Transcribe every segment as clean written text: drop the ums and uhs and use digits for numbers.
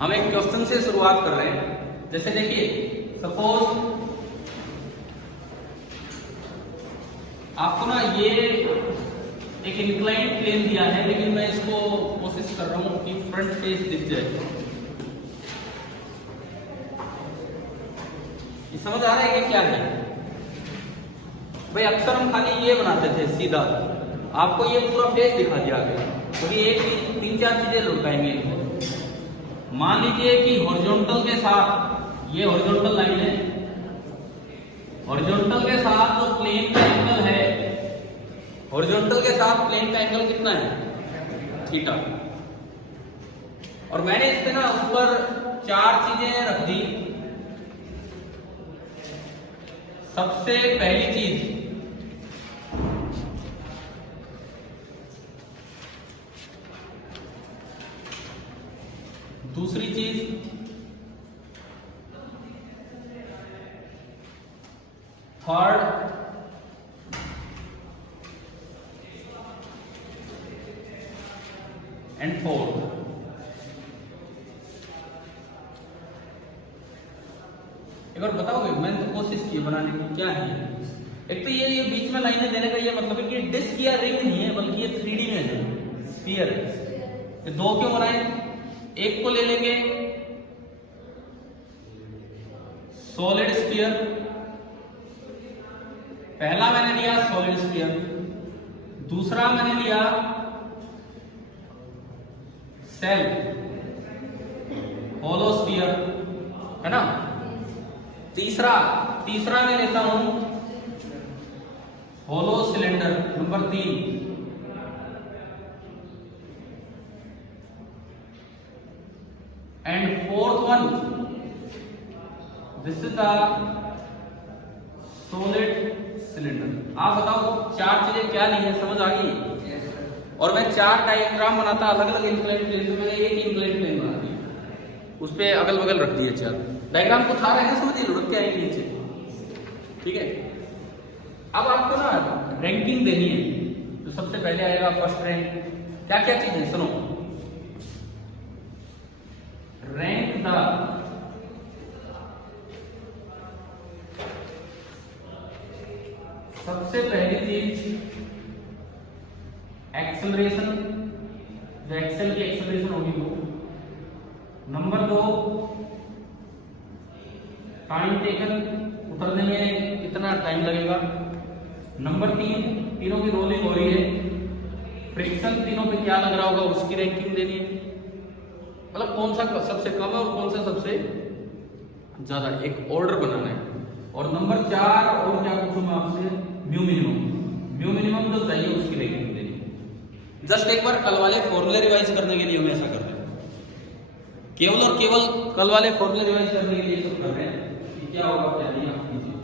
हम एक क्वेश्चन से शुरुआत कर रहे हैं। जैसे देखिए, सपोज आपको ना ये एक इंक्लाइन प्लेन दिया है, लेकिन मैं इसको कोशिश कर रहा हूं कि फ्रंट फेस दिख जाए। ये समझ आ रहा है कि क्या है भाई? अक्सर हम खाली ये बनाते थे सीधा, आपको ये पूरा फेस दिखा दिया गया, क्योंकि एक ही 3-4 चीजें लुटाएंगे इनको। मान लीजिए कि हॉरिजॉन्टल के साथ ये हॉरिजॉन्टल लाइन है, हॉरिजॉन्टल के साथ तो प्लेन का एंगल है, हॉरिजॉन्टल के साथ प्लेन का एंगल कितना है? थीटा। और मैंने इस पे ना ऊपर 4 चीजें रख दी। सबसे पहली चीज, दूसरी चीज, थर्ड, एंड फोर्थ। एक बार बताओगे? मैंने तो कोशिश की बनाने की। क्या है? एक तो ये बीच में लाइनें देने का ये मतलब है कि डिस्क या रिंग नहीं है, बल्कि ये 3D में है, स्फीयर है। ये 2 क्यों बनाए? एक को ले लेंगे सॉलिड स्फीयर, पहला मैंने लिया सॉलिड स्फीयर, दूसरा मैंने लिया सेल होलो स्फीयर, है ना? तीसरा मैं लेता हूं hollow cylinder, number 3। And fourth one, this is the solid cylinder. आप बताओ 4 चीजें क्या ली है? समझ आ गई? और मैं 4 डायग्राम बनाता अलग अलग इंक्लाइन प्लेन, तो मैंने एक इंक्लाइन प्लेन बना दिया, उस पे अगल बगल रख दिए 4 डायग्राम को। था रहेगा, समझिए, लुढ़क के आएंगे नीचे। ठीक है, अब आपको ना रैंकिंग देनी है। तो सबसे पहले आएगा फर्स्ट रैंक। क्या क्या चीज है सुनो। रैंक द सबसे पहली चीज एक्सेलरेशन, जो एक्सेल की एक्सेलरेशन होगी वो। नंबर 2 टाइम टेकन, उतरने में कितना टाइम लगेगा। नंबर 3 तीनों की रोलिंग हो रही है, फ्रिक्शन तीनों पे क्या लग रहा होगा उसकी रैंकिंग देनी है। मतलब कौन सा सबसे कम है और कौन सा सबसे ज्यादा, एक ऑर्डर बनाना है। और नंबर 4 और क्या पूछूं मैं आपसे? म्यू मिनिमम जो चाहिए उसकी रैंकिंग देनी है। जस्ट एक बार कल वाले फॉर्मूले रिवाइज करने के लिए हम ऐसा कर रहे हैं, केवल और केवल कल वाले फॉर्मूले रिवाइज करने के लिए सब कर रहे हैं कि क्या होगा क्या नहीं। आप कीजिए।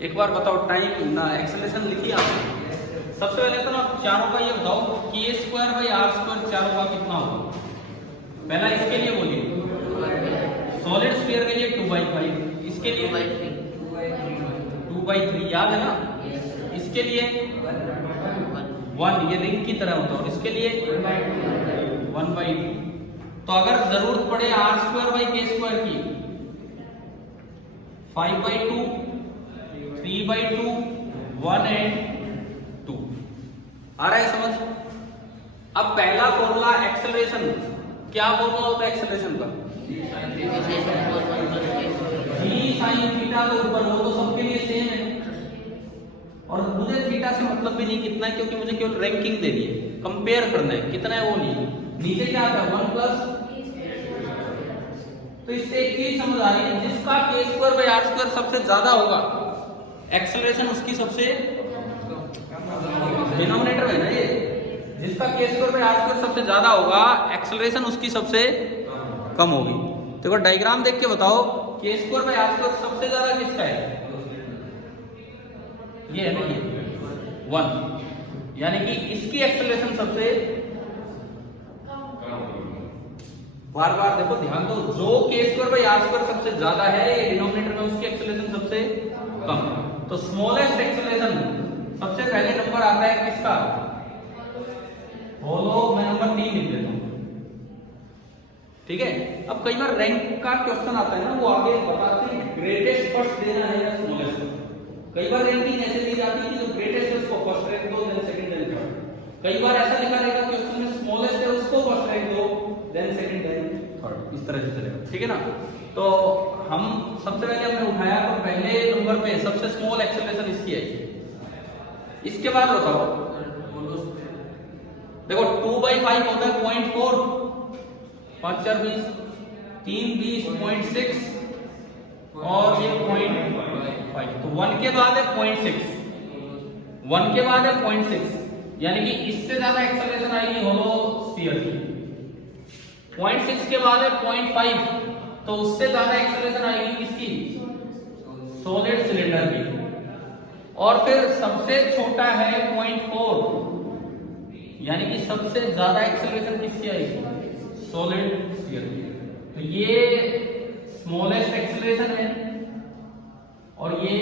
एक बार बताओ टाइम ना एक्सेलरेशन लिखी आपने। सबसे पहले तो ना चारों का ये बताओ k²/r², चारों का कितना होगा? पहला इसके लिए बोलिए, सॉलिड स्फीयर के लिए 2/5, इसके लिए 2/3, याद है ना? इसके लिए 1, ये रिंग की तरह होता है, और इसके लिए 1/2। तो अगर जरूरत पड़े r²/k² की 5/2, 3/2, 1 and 2। आ रहा है समझ? अब पहला फॉर्मूला एक्सेलरेशन, क्या फॉर्मूला होता है एक्सेलरेशन का? g sin थीटा के ऊपर, वो तो सबके लिए सेम है। और मुझे थीटा से मतलब भी नहीं कितना है, क्योंकि मुझे केवल रैंकिंग देनी है, कंपेयर करना है कितना है वो नहीं। नीचे क्या था 1 प्लस, तो इससे एक चीज समझ आ रही है, जिसका k²/r² सबसे ज्यादा होगा एक्सेलरेशन उसकी सबसे डिनोमिनेटर है ना ये, जिसका k²/r² सबसे ज्यादा होगा एक्सेलरेशन उसकी सबसे कम होगी। देखो डायग्राम देख के बताओ k²/r² सबसे ज्यादा किसका है? ये है ना, ये 1, यानी कि इसकी एक्सेलरेशन सबसे, बार बार देखो ध्यान दो, जो k²/r² सबसे ज्यादा है ये डिनोमिनेटर में, उसकी एक्सेलरेशन सबसे कम। तो स्मॉलेस्ट एक्सेलरेशन सबसे पहले नंबर आता है किसका? बोलो, मैं नंबर 3 लिख देता हूं, ठीक है। अब कई बार रैंक का क्वेश्चन आता है ना, वो आगे बताते हैं ग्रेटेस्ट फर्स्ट देना है या स्मॉलेस्ट। कई बार रैंकिंग ऐसे दी जाती है कि जो ग्रेटेस्ट है उसको फर्स्ट रैंक दो, देन सेकंड, देन थर्ड। कई बार ऐसा लिखा रहेगा क्वेश्चन में स्मॉलेस्ट है उसको फर्स्ट रैंक दो, देन सेकंड, देन थर्ड, इस तरह से चलेगा, ठीक है ना। तो हम सबसे पहले हमने उठाया, तो पहले नंबर पे सबसे स्मॉल एक्सेलरेशन इसकी है। इसके बाद बताओ, देखो 2/5 होता है 0.4, 5 4 20, 3 20, 0.6 और ये 0.5, तो 1 के बाद है 0.6, 1 के बाद है 0.6, यानी कि इससे ज्यादा एक्सेलरेशन आएगी होलो स्फीयर की। 0.6 के बाद है 0.5, तो उससे ज्यादा एक्सेलरेशन आएगी किसकी? सॉलिड सिलेंडर की। और फिर सबसे छोटा है 0.4, यानी कि सबसे ज्यादा एक्सेलरेशन किसकी आएगी? सॉलिड स्फीयर की। तो ये स्मॉलेस्ट एक्सेलरेशन है और ये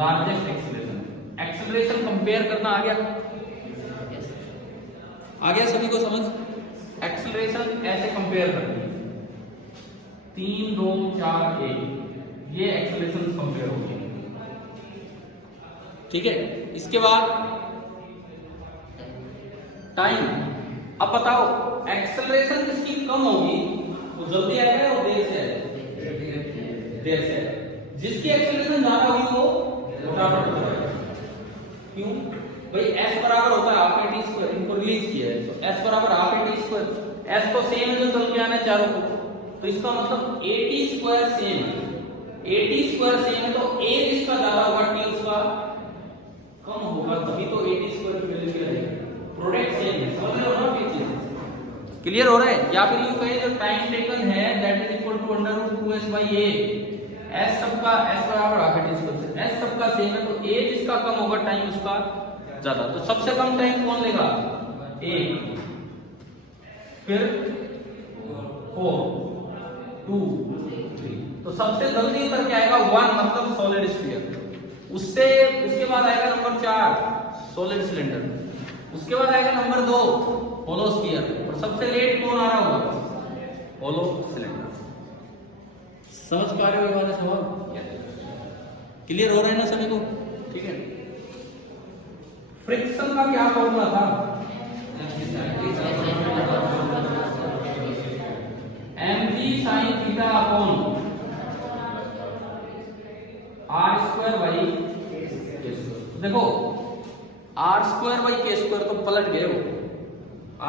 लार्जेस्ट एक्सेलरेशन है। एक्सेलरेशन कंपेयर करना आ गया? आ गया सभी को समझ? एक्सेलरेशन ऐसे कंपेयर करनी है, 3 2 4 1, ये एक्सेलरेशन कंपेयर होगी, ठीक है। इसके बाद टाइम। अब बताओ एक्सेलरेशन जिसकी कम होगी वो जल्दी आएगा या वो देर से आएगा? देर से आएगा। जिसकी एक्सेलरेशन ज्यादा होगी वो फटाफट आएगा। क्यों भाई? s बराबर होता है हाफ ए टी स्क्वायर, इनको रिलीज किया है, तो s बराबर half a T square, s तो सेम है जो चल के आना है चारों को, तो इसका मतलब ए टी स्क्वायर सेम है, ए टी स्क्वायर सेम है, तो a जिसका ज्यादा होगा t उसका कम होगा, तभी तो ए टी स्क्वायर की वैल्यू क्या है? प्रोडक्ट सेम है। समझ रहे हो ना? ये चीज क्लियर हो रहा है? या फिर यूं कहें जो टाइम टेकन है that is equal to √2s/a, s सबका s बराबर half a T square, s सबका सेम है, तो a जिसका कम होगा टाइम उसका ज्यादा। तो सबसे कम टाइम कौन लेगा? a, फिर 4 2 3, तो सबसे जल्दी उतर के आएगा 1, मतलब सॉलिड स्फीयर। उससे उसके बाद आएगा नंबर 4 सॉलिड सिलेंडर, उसके बाद आएगा नंबर 2 होलो स्फीयर, और सबसे लेट कौन आ रहा होगा? Hollow cylinder. समझ पा रहे हो हमारा सवाल? क्लियर हो रहा है ना सभी को? ठीक है। फ्रिक्शन का क्या फॉर्मूला था? mg sin theta upon r²/k²। देखो r²/k² तो पलट गए हो,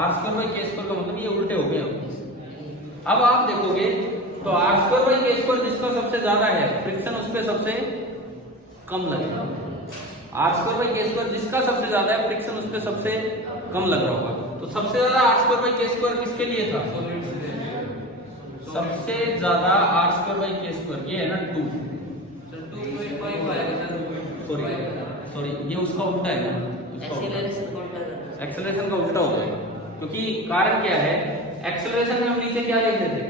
r²/k² का मतलब ये उल्टे हो गए। अब आप देखोगे तो r²/k² जिसका सबसे ज्यादा है फ्रिक्शन उस पे सबसे कम लगेगा, r²/k² जिसका सबसे ज्यादा है फ्रिक्शन उस पे सबसे कम लग रहा होगा। तो सबसे ज्यादा r²/k² किसके लिए था? सबसे ज्यादा r²/k², ये है ना 2, सॉरी ये उसका उल्टा है ना, एक्सेलरेशन का उल्टा होता है। क्योंकि कारण क्या है, एक्सेलरेशन में हम नीचे क्या लिखते थे?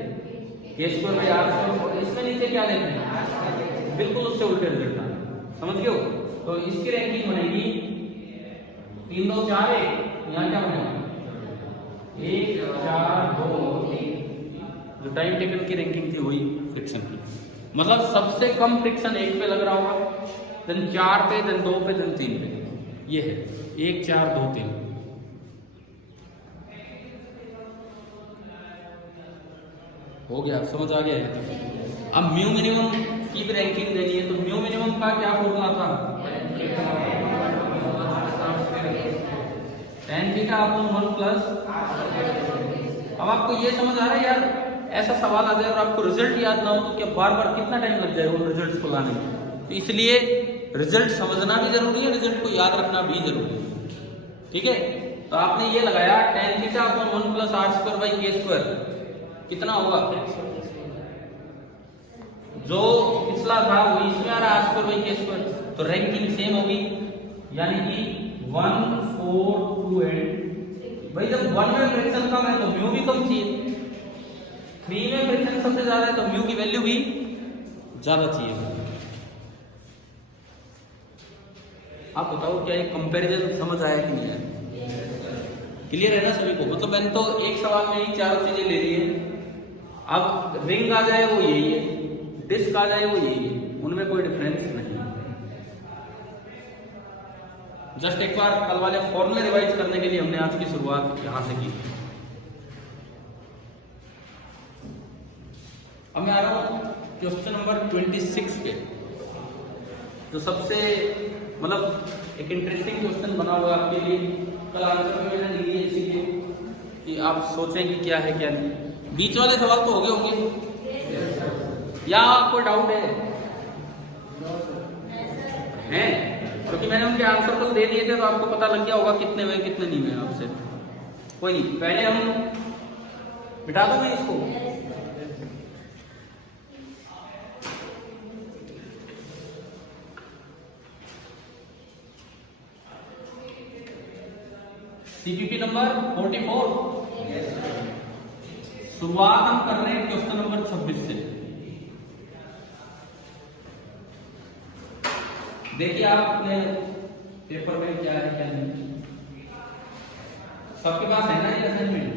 k²/r², इसमें नीचे क्या लिखते हैं? बिल्कुल उससे उल्टे रिजल्ट आए, समझ गए हो? तो इसकी रैंकिंग बनेगी 3 2 4 1, यहाँ क्या बनेगा? 1 4 2 3, जो टाइम टेकन की रैंकिंग थी वही फ्रिक्शन की। मतलब सबसे कम फ्रिक्शन 1 पे लग रहा होगा, देन 4 पे, देन 2 पे, देन 3 पे। ये है 1 4 2 3। हो गया, समझ आ गया। अब म्यू मिनिमम की भी रैंकिंग देनी है, तो म्यू मिनिमम का क्या फॉर्मूला था? tan theta upon 1 plus. अब आपको ये समझ आ रहा है यार, ऐसा सवाल आ जाए और आपको रिजल्ट याद ना हो तो क्या बार बार कितना टाइम लग जाएगा उन रिजल्ट्स को लाने में? तो इसलिए रिजल्ट समझना भी जरूरी है, रिजल्ट को याद रखना भी जरूरी है। ठीक है, तो आपने ये लगाया tan theta upon 1 plus r square by k square, कितना होगा? जो पिछला था वही इसमें आ रहा है, are square by k square, तो रैंकिंग सेम होगी, यानी कि 1 4 2 8। भाई जब 1 में फ्रैक्शन कम है तो म्यू भी कम चाहिए, 3 में फ्रैक्शन सबसे ज्यादा है तो म्यू की वैल्यू भी ज्यादा चाहिए। आप बताओ क्या ये कंपैरिजन समझ आया कि नहीं आया? क्लियर है ना सभी को? मतलब मैंने तो एक सवाल में ही चारों चीजें ले ली है। अब रिंग आ जाए वो यही है, डिस्क आ जाए वो यही है, उनमें कोई डिफरेंस नहीं। जस्ट एक बार कल वाले फॉर्मूले रिवाइज करने के लिए हमने आज की शुरुआत यहां से की। अब मैं आ रहा हूं क्वेश्चन नंबर 26 पे, जो सबसे मतलब एक इंटरेस्टिंग क्वेश्चन बना हुआ आपके लिए। कल आंसर में मैंने ली है इसीलिए कि आप सोचें कि क्या है क्या नहीं। बीच वाले सवाल तो हो गए होंगे या कोई डाउट है? क्योंकि मैंने उनके आंसर तो दे दिए थे, तो आपको पता लग गया होगा कितने हुए कितने नहीं हुए आपसे। कोई नहीं, पहले हम बिठा दो मैं इसको। CPP number 44। शुरुआत हम कर रहे हैं क्वेश्चन नंबर 26 से। देखिए आप अपने पेपर में क्या है क्या नहीं, सबके पास है ना ये असाइनमेंट?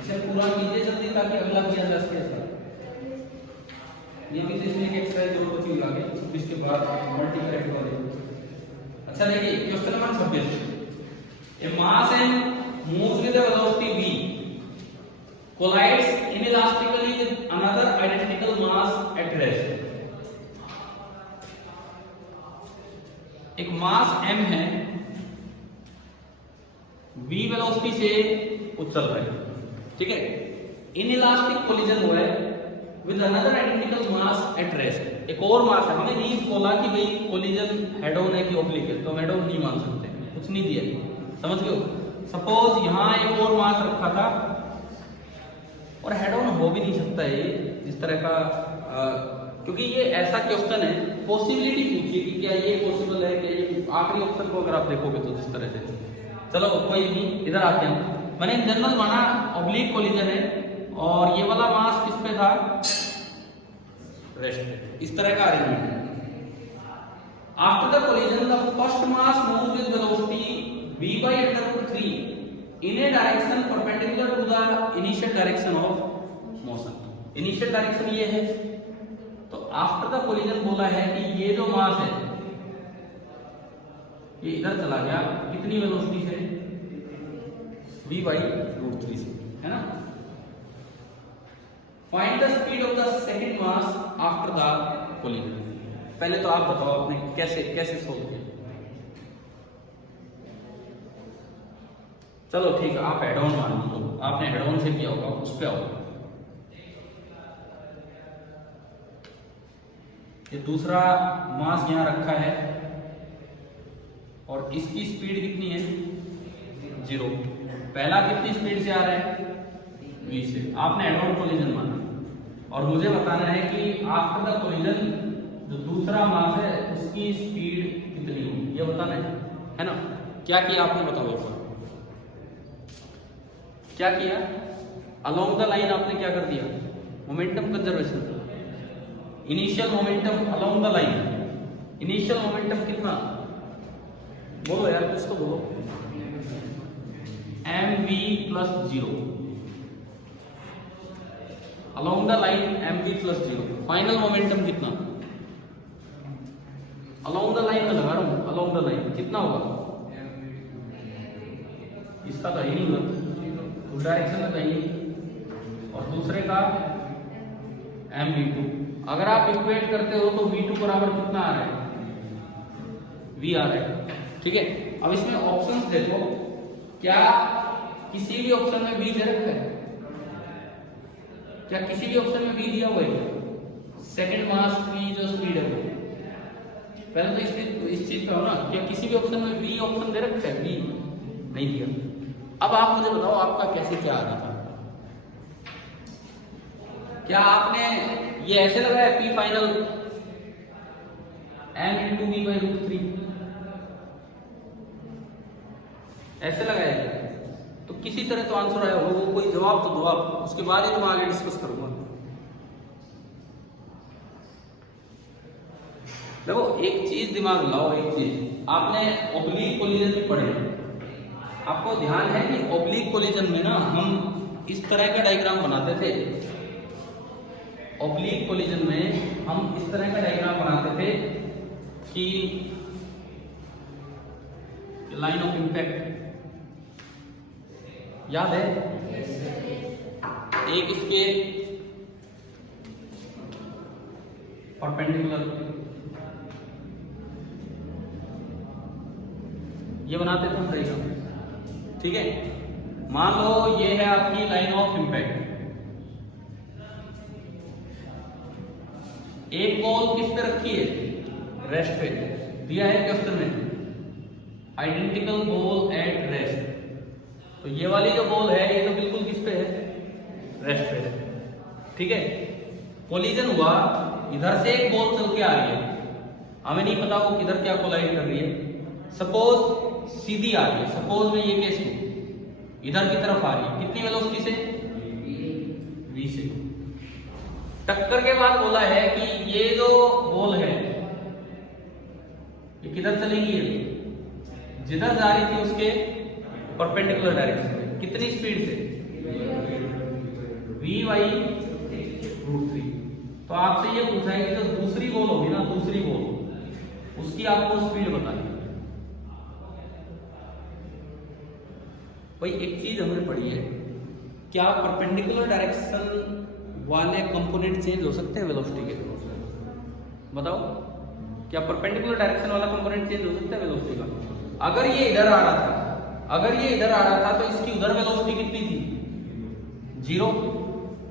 इसे पूरा कीजिए जल्दी ताकि अगला किया जा सके सर। नियमित इसमें एक एक्सरसाइज और कुछ लगा के 26 के बाद मल्टीप्लाई करें। अच्छा देखिए question number 26। A mass m moves with a velocity v collides inelastically with another identical mass at rest। एक मास m है, v वेलोसिटी से उछल रहा है, ठीक है। इनइलास्टिक कोलिजन हुआ है with another identical mass at rest. एक और मास है, हमें नहीं बोला कि भाई कोलिजन हेड ऑन है कि ऑब्लिक है, तो हम हेड ऑन नहीं मान सकते, कुछ नहीं दिया, समझ गए? सपोज यहां एक और मास रखा था और हेड ऑन हो भी नहीं सकता है इस तरह का, क्योंकि ये ऐसा क्वेश्चन है, पॉसिबिलिटी पूछिए कि क्या ये पॉसिबल है, क्या ये आखिरी ऑप्शन को अगर आप देखोगे तो जिस तरह से। चलो कोई नहीं, इधर आते हैं। मैंने जनरल माना ऑब्लिक कोलिजन है और ये वाला मास किस पे था? रेस्ट पे। इस तरह का अरेंजमेंट है। After the collision the first mass moves with velocity v by under root 3 in a direction perpendicular to the initial direction of motion। Initial direction ये है, तो आफ्टर द कोलिजन बोला है कि ये जो मास है ये इधर चला गया, कितनी वेलोसिटी से? v by root 3 से, है ना। Find the speed of the second mass after the collision. पहले तो आप बताओ आपने कैसे कैसे सोल्व किया? चलो ठीक है, आप हेड ऑन मान लो, आपने हेड ऑन से किया होगा, उस पे आओ। ये दूसरा मास यहां रखा है और इसकी स्पीड कितनी है? 0। पहला कितनी स्पीड से आ रहा है? v से। आपने हेड ऑन कोलिजन माना और मुझे बताना है कि आफ्टर द कोलिजन जो दूसरा मास है उसकी स्पीड कितनी होगी, ये बताना है ना। क्या किया आपने, बताओ एक बार क्या किया? अलोंग द लाइन आपने क्या कर दिया? Momentum conservation. Initial momentum along the line, initial momentum कितना? बोलो यार, कुछ तो बोलो। mv + 0। Along the line mv plus 0, final momentum कितना, अलोंग द लाइन में लगा रहा हूं, अलोंग द लाइन कितना होगा, इसका तो ही नहीं होगा, उस डायरेक्शन में कहीं, और दूसरे का mv2। अगर आप इक्वेट करते हो तो v2 बराबर कितना आ रहा है, v आ रहा है, ठीक है। अब इसमें ऑप्शंस देखो, क्या किसी भी ऑप्शन में v दे रखा है, क्या किसी भी ऑप्शन में v दिया हुआ है, सेकंड मास की जो स्पीड है वो, पहले तो इस चीज का हो ना, क्या किसी भी ऑप्शन में v ऑप्शन दे रखा है, v नहीं दिया। अब आप मुझे बताओ आपका कैसे क्या आ रहा था, क्या आपने ये ऐसे लगाया p final m into v by root 3, ऐसे लगाया, तो किसी तरह तो आंसर आया होगा, वो कोई जवाब तो दो आप, उसके बाद ही तुम आगे डिस्कस करूंगा। देखो एक चीज दिमाग लाओ, एक चीज आपने ऑब्लिक कोलिजन में पढ़े, आपको ध्यान है कि ऑब्लिक कोलिजन में ना हम इस तरह का डायग्राम बनाते थे, ऑब्लिक कोलिजन में हम इस तरह का डायग्राम बनाते थे कि लाइन ऑफ इंपैक्ट याद है, एक इसके परपेंडिकुलर ये बनाते थे हम डायग्राम, ठीक है। मान लो ये है आपकी लाइन ऑफ इंपैक्ट, एक बॉल किस पे रखी है, रेस्ट पे, दिया है क्वेश्चन में आइडेंटिकल बॉल एट रेस्ट, तो ये वाली जो बॉल है ये तो बिल्कुल किस पे है, रेस्ट पे है, ठीक है। कोलिजन हुआ, इधर से एक बॉल चल के आ रही है, हमें नहीं पता वो किधर क्या कोलाइड कर रही है, सपोज सीधी आ रही है, सपोज में ये केस इधर की तरफ आ रही है, कितनी वेलोसिटी से, v से। टक्कर के बाद बोला है कि ये जो बॉल है ये किधर चलेगी, जिधर जा रही थी उसके परपेंडिकुलर डायरेक्शन में, कितनी स्पीड से, v बाई रूट 3। तो आपसे ये पूछा है कि जो दूसरी बॉल होगी ना, दूसरी बॉल, उसकी आपको स्पीड बतानी है। भाई एक चीज हमने पढ़ी है, क्या परपेंडिकुलर डायरेक्शन वाले कंपोनेंट चेंज हो सकते हैं वेलोसिटी के, बताओ, क्या परपेंडिकुलर डायरेक्शन वाला कंपोनेंट चेंज हो सकता है वेलोसिटी का। अगर ये इधर आ रहा था, अगर ये इधर आ रहा था तो इसकी उधर वेलोसिटी कितनी थी, 0,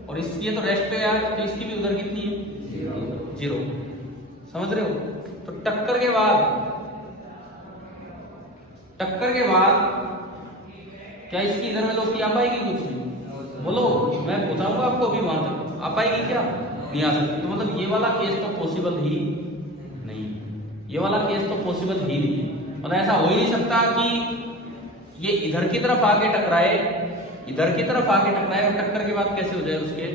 और इसकी तो रेस्ट पे आया तो इसकी भी उधर कितनी है, 0, समझ रहे हो। तो टक्कर के बाद क्या इसकी इधर वेलोसिटी आ पाएगी, कुछ नहीं, बोलो, मैं बताऊंगा आपको अभी, वहां तक आ पाएगी क्या, नहीं आ सकती। तो मतलब ये वाला केस तो पॉसिबल ही नहीं, ये वाला केस तो पॉसिबल ही नहीं, मतलब ऐसा हो ही नहीं सकता कि ये इधर की तरफ आके टकराए, इधर की तरफ आके टकराए और टक्कर के बाद कैसे हो जाए उसके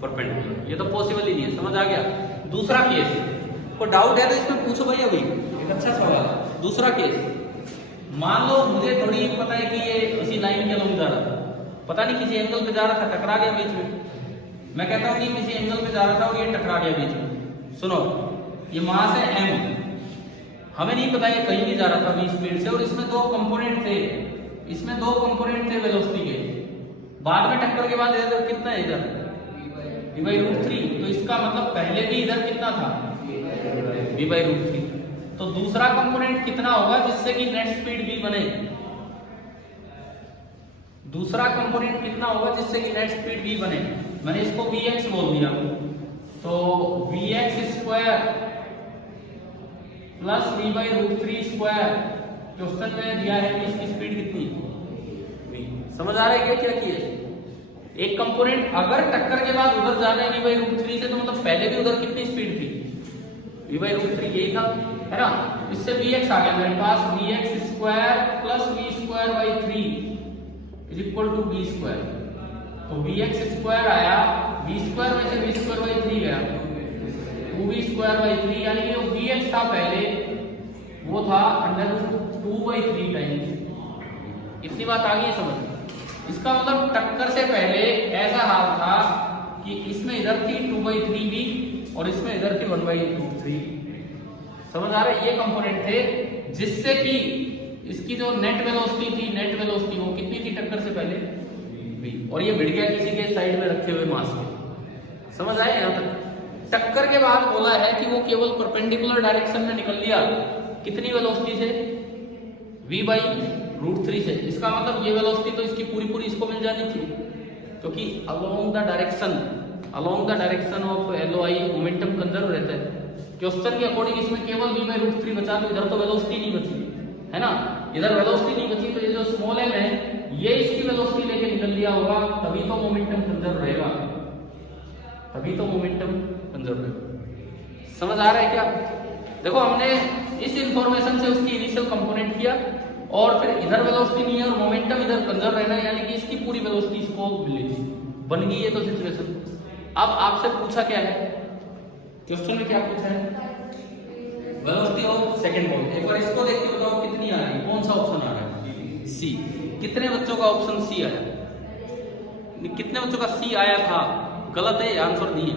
परपेंडिकुलर, ये तो पॉसिबल ही नहीं है, समझ आ गया। दूसरा केस, कोई डाउट है तो इसमें पूछो भाई, अभी एक अच्छा सवाल। दूसरा केस, मान लो मुझे थोड़ी पता है कि ये इसी लाइन के अलोंग जा रहा था, पता नहीं किसी एंगल पे जा रहा था, टकरा गया बीच में, मैं कहता हूँ कि किसी एंगल पे जा रहा था और ये टकरा गया बीच में। सुनो, ये मास है m, हमें नहीं पता ये कहीं नहीं जा रहा था v स्पीड से, और इसमें दो कंपोनेंट थे, इसमें दो कंपोनेंट थे वेलोसिटी के, बाद में टक्कर के बाद इधर कितना है, इधर v बाई रूट 3, तो इसका मतलब पहले भी इधर कितना था, v बाई रूट 3। तो दूसरा कंपोनेंट कितना होगा जिससे कि नेट स्पीड v बने, दूसरा कंपोनेंट कितना होगा जिससे कि नेट स्पीड v बने, मैंने इसको vx बोल दिया, तो vx square plus v by root 3 square, question में दिया है कि इसकी स्पीड कितनी v, समझ आ रहा है क्या किए। एक कंपोनेंट अगर टक्कर के बाद उधर जा रहे हैं v बाई रूट 3 से, तो मतलब पहले भी उधर कितनी स्पीड थी, v बाई रूट 3, यही था, है ना। इससे vx आ गया मेरे पास, vx square plus v square by 3 is equal to v square. तो vx स्क्वायर आया, v स्क्वायर में से v स्क्वायर बाई 3 गया, 2v स्क्वायर बाई 3, यानी कि जो vx था पहले वो था अंडर रूट 2 बाई 3 टाइम्स। इतनी बात आ गई समझ। इसका मतलब टक्कर से पहले ऐसा हाल था कि इसमें इधर थी 2/3v और इसमें इधर थी 1/3। समझ आ रहा है? ये कंपोनेंट थे जिससे कि इसकी जो नेट वेलोसिटी थी, नेट वेलोसिटी वो कितनी थी टक्कर से पहले v, और ये भिड़ गया किसी के साइड में रखे हुए मास के। समझ आए यहां तक? टक्कर के बाद बोला है कि वो केवल परपेंडिकुलर डायरेक्शन में निकल लिया, कितनी वेलोसिटी से? v/√3 से। इसका मतलब ये वेलोसिटी तो इसकी पूरी पूरी इसको मिल जानी थी, क्योंकि along the direction of LOI momentum conserve रहता है। क्वेश्चन के अकॉर्डिंग इसमें केवल v/√3 बचा, तो इधर तो वेलोसिटी नहीं बची, है ना? इधर वेलोसिटी नहीं बची, तो ये जो स्मॉल m है ये इसकी वेलोसिटी लेके निकल लिया होगा, तभी तो मोमेंटम कंजर्व रहेगा, तभी तो मोमेंटम कंजर्व रहेगा। समझ आ रहा है क्या? देखो हमने इस इंफॉर्मेशन से उसकी इनिशियल कंपोनेंट किया, और फिर इधर वेलोसिटी नहीं है और मोमेंटम इधर कंजर्व रहना है, यानी कि इसकी पूरी वेलोसिटी इसको मिली थी, बन गई ये तो सिचुएशन। अब आपसे पूछा क्या है क्वेश्चन में, क्या पूछा है? Velocity of second ball. एक बार इसको देख के बताओ कितनी आ रही है, कौन सा ऑप्शन आ रहा है? सी। कितने बच्चों का ऑप्शन सी आया? कितने बच्चों का सी आया था? गलत है, आंसर नहीं है।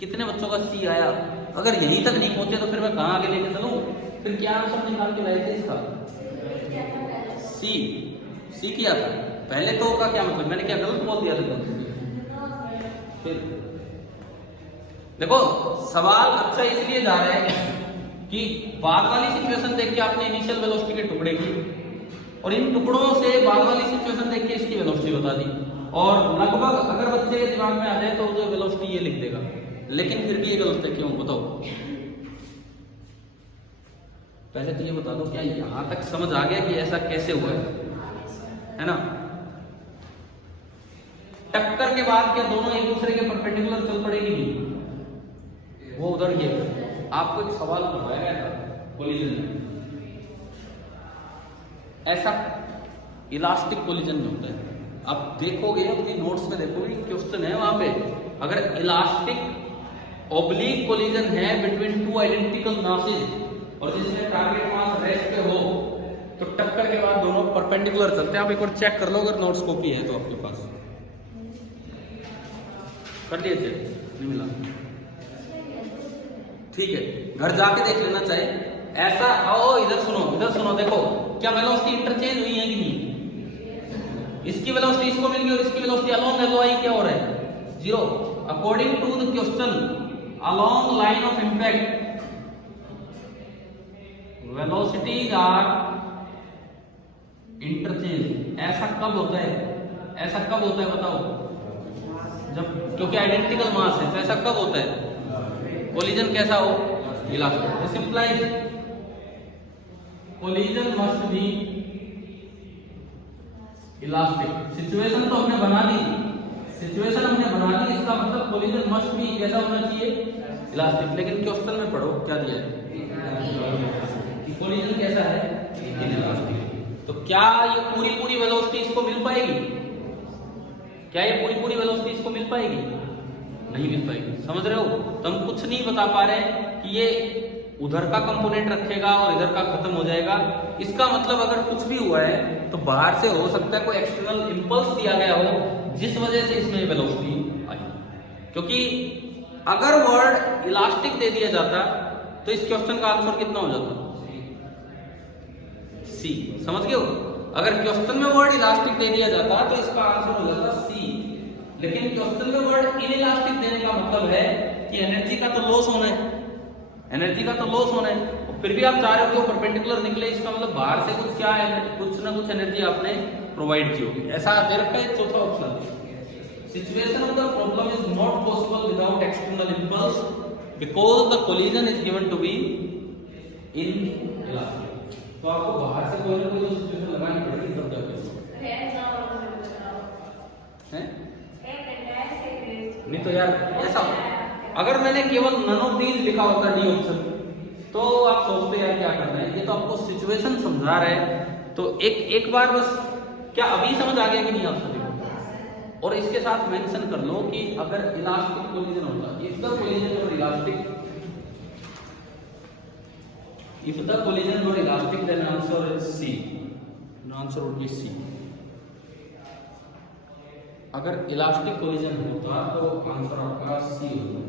कितने बच्चों का सी आया? अगर यहीं तक नहीं पहुंचे तो फिर मैं कहां आगे लेके चलूं? फिर क्या आंसर निकाल के लाए थे इसका? सी किया था पहले तो का क्या मतलब? मैंने क्या गलत बोल दिया था? फिर देखो सवाल अच्छा इसलिए जा रहा है कि बाद वाली सिचुएशन देख के आपने इनिशियल वेलोसिटी के टुकड़े किए, और इन टुकड़ों से बाद वाली सिचुएशन देख के इसकी वेलोसिटी बता दी, और लगभग अगर बच्चे के दिमाग में आ जाए तो जो वेलोसिटी ये लिख देगा। लेकिन फिर भी ये गलत है, क्यों बताओ? पहले तो ये बता दो, क्या यहां तक समझ आ गया कि ऐसा कैसे हुआ है ना? टक्कर के बाद क्या दोनों एक दूसरे के परपेंडिकुलर चल पड़ेगी? नहीं, वो उधर ये आपको एक सवाल पूछा गया था कोलिजन में, ऐसा इलास्टिक कोलिजन में होता है। आप देखोगे अपनी नोट्स में देखोगे क्वेश्चन है वहां पे, अगर इलास्टिक ऑब्लिक कोलिजन है बिटवीन टू आइडेंटिकल मासेस और जिसमें टारगेट मास रेस्ट पे हो, तो टक्कर के बाद दोनों परपेंडिकुलर चलते हैं। आप एक बार चेक कर लो अगर नोट्स कॉपी है तो आपके पास। कर लिए थे? नहीं मिला? ठीक है, घर जाके देख लेना चाहिए ऐसा। आओ इधर सुनो, देखो क्या वेलोसिटी इंटरचेंज हुई है कि नहीं? इसकी वेलोसिटी इसको मिल गई और इसकी वेलोसिटी अलोंग LOI क्या हो रहा है? 0। According to the question along line of impact velocities are interchange. ऐसा कब होता है बताओ? जब, क्योंकि आइडेंटिकल मास है, तो ऐसा कब होता है? कोलिजन कैसा हो? Elastic. This implies collision must be elastic. Situation तो हमने बना दी, इसका मतलब कोलिजन मस्ट बी कैसा होना चाहिए? इलास्टिक। लेकिन क्वेश्चन में पढ़ो क्या दिया है कि कोलिजन कैसा है? इलास्टिक। तो क्या ये पूरी वेलोसिटी इसको मिल पाएगी? क्या ये पूरी वेलोसिटी इसको मिल पाएगी? नहीं मिल पाएगी। समझ रहे हो? तो हम कुछ नहीं बता पा रहे कि ये उधर का कंपोनेंट रखेगा और इधर का खत्म हो जाएगा। इसका मतलब अगर कुछ भी हुआ है तो बाहर से हो सकता है कोई एक्सटर्नल इंपल्स दिया गया हो जिस वजह से इसमें वेलोसिटी आई। क्योंकि अगर वर्ड इलास्टिक दे दिया जाता तो इस क्वेश्चन का आंसर कितना हो जाता? सी। समझ गए हो? अगर क्वेश्चन में वर्ड इलास्टिक दे दिया जाता तो इसका आंसर हो जाता सी। लेकिन क्वेश्चन में वर्ड इनइलास्टिक देने का मतलब है कि एनर्जी का तो लॉस होना है, और फिर भी आप चाह रहे हो कि परपेंडिकुलर निकले। इसका मतलब बाहर से कुछ क्या है, कुछ ना कुछ एनर्जी आपने प्रोवाइड की होगी। ऐसा दे रखा है चौथा option. Situation of the problem is not possible without external impulse because the collision is given to be inelastic. तो आपको बाहर से कोई ना कोई सिचुएशन लगानी पड़ेगी तब जाके नहीं तो यार ऐसा। अगर मैंने केवल नन ऑफ दीज लिखा होता डी ऑप्शन तो आप सोचते यार क्या करना है। ये तो आपको सिचुएशन समझा रहा है, तो एक बार बस, क्या अभी समझ आ गया कि नहीं आप सभी? और इसके साथ मेंशन कर लो कि अगर इलास्टिक कोलिजन होता, इफ द कोलिजन और elastic, if the collision were elastic then answer is C. The answer would be C. अगर इलास्टिक कोलिजन होता तो आंसर आपका सी होता।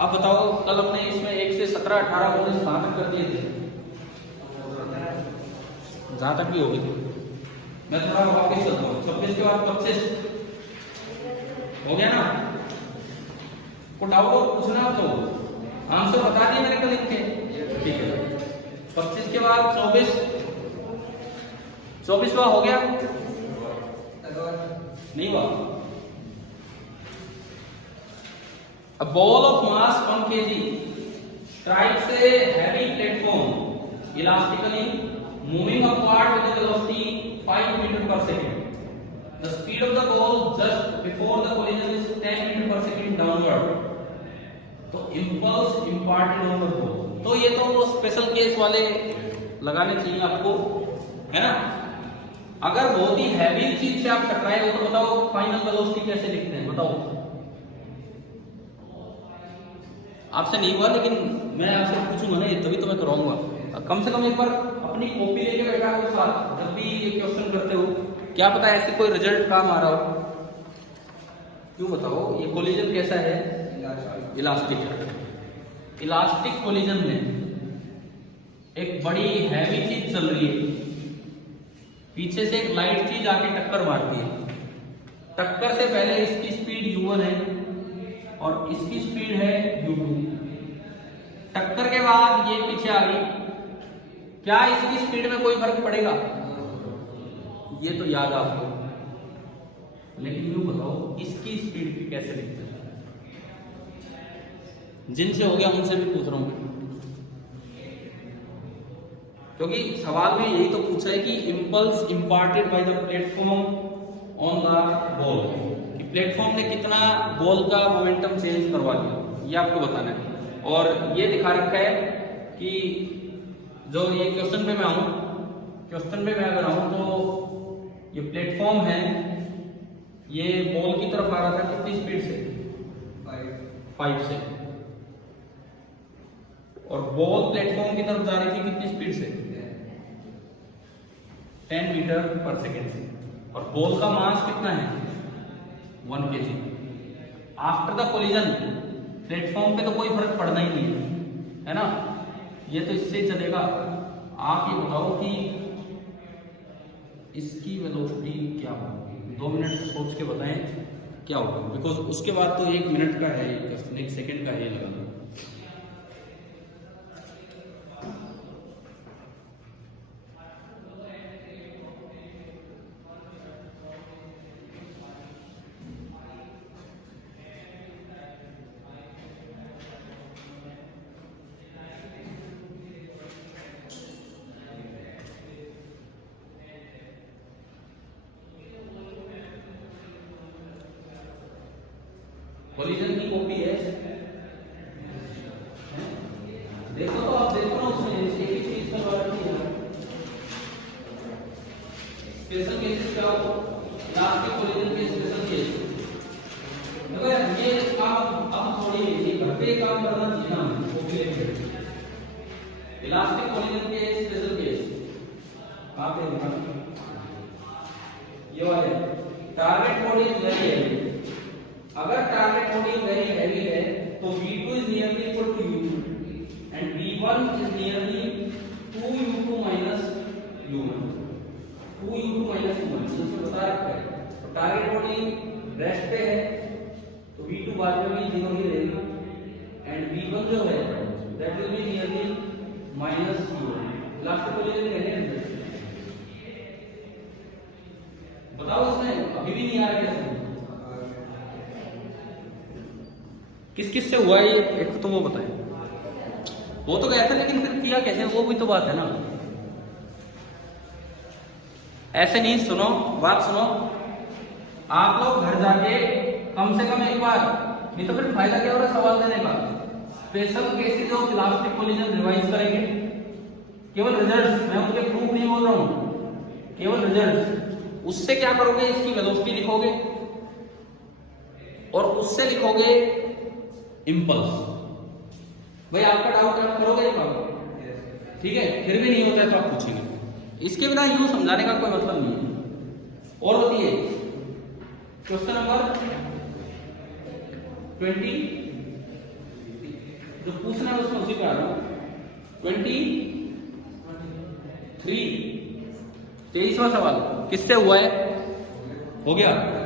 अब बताओ, कल हमने इसमें 1 से 17 18 कोलिजन कहां तक कर दिए थे? जहां तक भी हो गए थे। मैं थोड़ा वापस चलता हूँ। 26 के बाद 25 हो गया ना? कोई डाउट हो पूछना तो आंसर बता दिए मैंने कल इनके, ठीक है। 25 के बाद 24, 24वां हो गया नहीं हुआ। A ball of mass 1 kg strikes a heavy platform elastically moving upward with a velocity 5 meter per second. The speed of the ball just before the collision is 10 meter per second downward. तो impulse imparted on the ball, तो ये तो वो special case वाले लगाने चाहिए आपको, है ना? अगर बहुत ही हैवी चीज से आप टकराए हो तो बताओ फाइनल वेलोसिटी कैसे लिखते हैं? बताओ। आपसे नहीं हुआ लेकिन मैं आपसे पूछूंगा ना, तभी तो मैं कराऊंगा। कम से कम एक बार अपनी कॉपी लेके बैठा हो साथ, जब भी ये क्वेश्चन करते हो, क्या पता ऐसे कोई रिजल्ट काम आ रहा हो। क्यों बताओ, ये कोलिजन कैसा है? इलास्टिक। इलास्टिक कोलिजन में एक बड़ी हैवी चीज चल रही है, पीछे से एक लाइट चीज आके टक्कर मारती है। टक्कर से पहले इसकी स्पीड u1 है और इसकी स्पीड है u2। टक्कर के बाद ये पीछे आ गई, क्या इसकी स्पीड में कोई फर्क पड़ेगा? ये तो याद आपको, लेकिन यूं बताओ इसकी स्पीड की कैसे लिखते हैं? जिनसे हो गया उनसे भी पूछ रहा हूं, क्योंकि सवाल में यही तो पूछा है कि impulse imparted by the platform on the ball, कि प्लेटफॉर्म ने कितना बॉल का मोमेंटम चेंज करवा दिया, ये आपको बताना है। और ये दिखा रखा है कि जो ये क्वेश्चन पे मैं आऊं, क्वेश्चन पे मैं अगर आऊं तो ये प्लेटफॉर्म है, ये बॉल की तरफ आ रहा था कितनी स्पीड से? 5 से। और बॉल प्लेटफॉर्म की तरफ जा रही थी कितनी स्पीड से? 10 मीटर पर सेकेंड से। और बॉल का मास कितना है? 1 kg। After the collision platform पे तो कोई फर्क पड़ना ही नहीं है ना, ये तो इससे चलेगा। आप ये बताओ कि इसकी वेलोसिटी क्या होगी? 2 मिनट सोच के बताएं क्या होगा, बिकॉज उसके बाद तो 1 मिनट का है, 1 सेकेंड का है लगाना। कोलिजन की कॉपी है, देखो तो आप देखो ना, उसमें एक ही चीज का बात नहीं है। स्पेशल केसेस क्या हो? इलास्टिक कोलिजन के स्पेशल केस। अगर ये काम अब थोड़ी ये घर पे काम करना चाहिए ना कॉपी लेके। इलास्टिक कोलिजन के स्पेशल केस आप ये वाले target body is very heavy. अगर टारगेट बॉडी वेरी हैवी है तो V2 is nearly equal to U2 and V1 is nearly 2U2 minus U1, 2U2 minus U1, इसमें बता रखा है। तो टारगेट बॉडी रेस्ट पे है तो V2 बाद में भी 0 ही रहेगा एंड V1 जो है that will be nearly minus U1। Last collision कहने बताओ, इसमें अभी भी नहीं आ रहा कैसे? किस किस से हुआ है? एक तो वो बताएं। वो तो कहते हैं लेकिन फिर किया कैसे, वो भी तो बात है ना। ऐसे नहीं, सुनो बात सुनो, आप लोग घर जाके कम से कम एक बार, नहीं तो फिर फायदा क्या हो रहा है सवाल देने का। Special cases of elastic collision revise करेंगे, केवल रिजल्ट्स, मैं उनके प्रूफ नहीं बोल रहा हूं, केवल रिजल्ट्स। उससे क्या करोगे? इसकी वेलोसिटी लिखोगे और उससे लिखोगे इंपल्स। भाई आपका डाउट आप करोगे ये काम? ठीक है, फिर भी नहीं होता है तो आप पूछेंगे। इसके बिना यूं समझाने का कोई मतलब नहीं है। और होती है क्वेश्चन नंबर 20, जो पूछना है उसमें उसी पे आ रहा हूं। 23वां सवाल किससे हुआ है? हो गया आपका?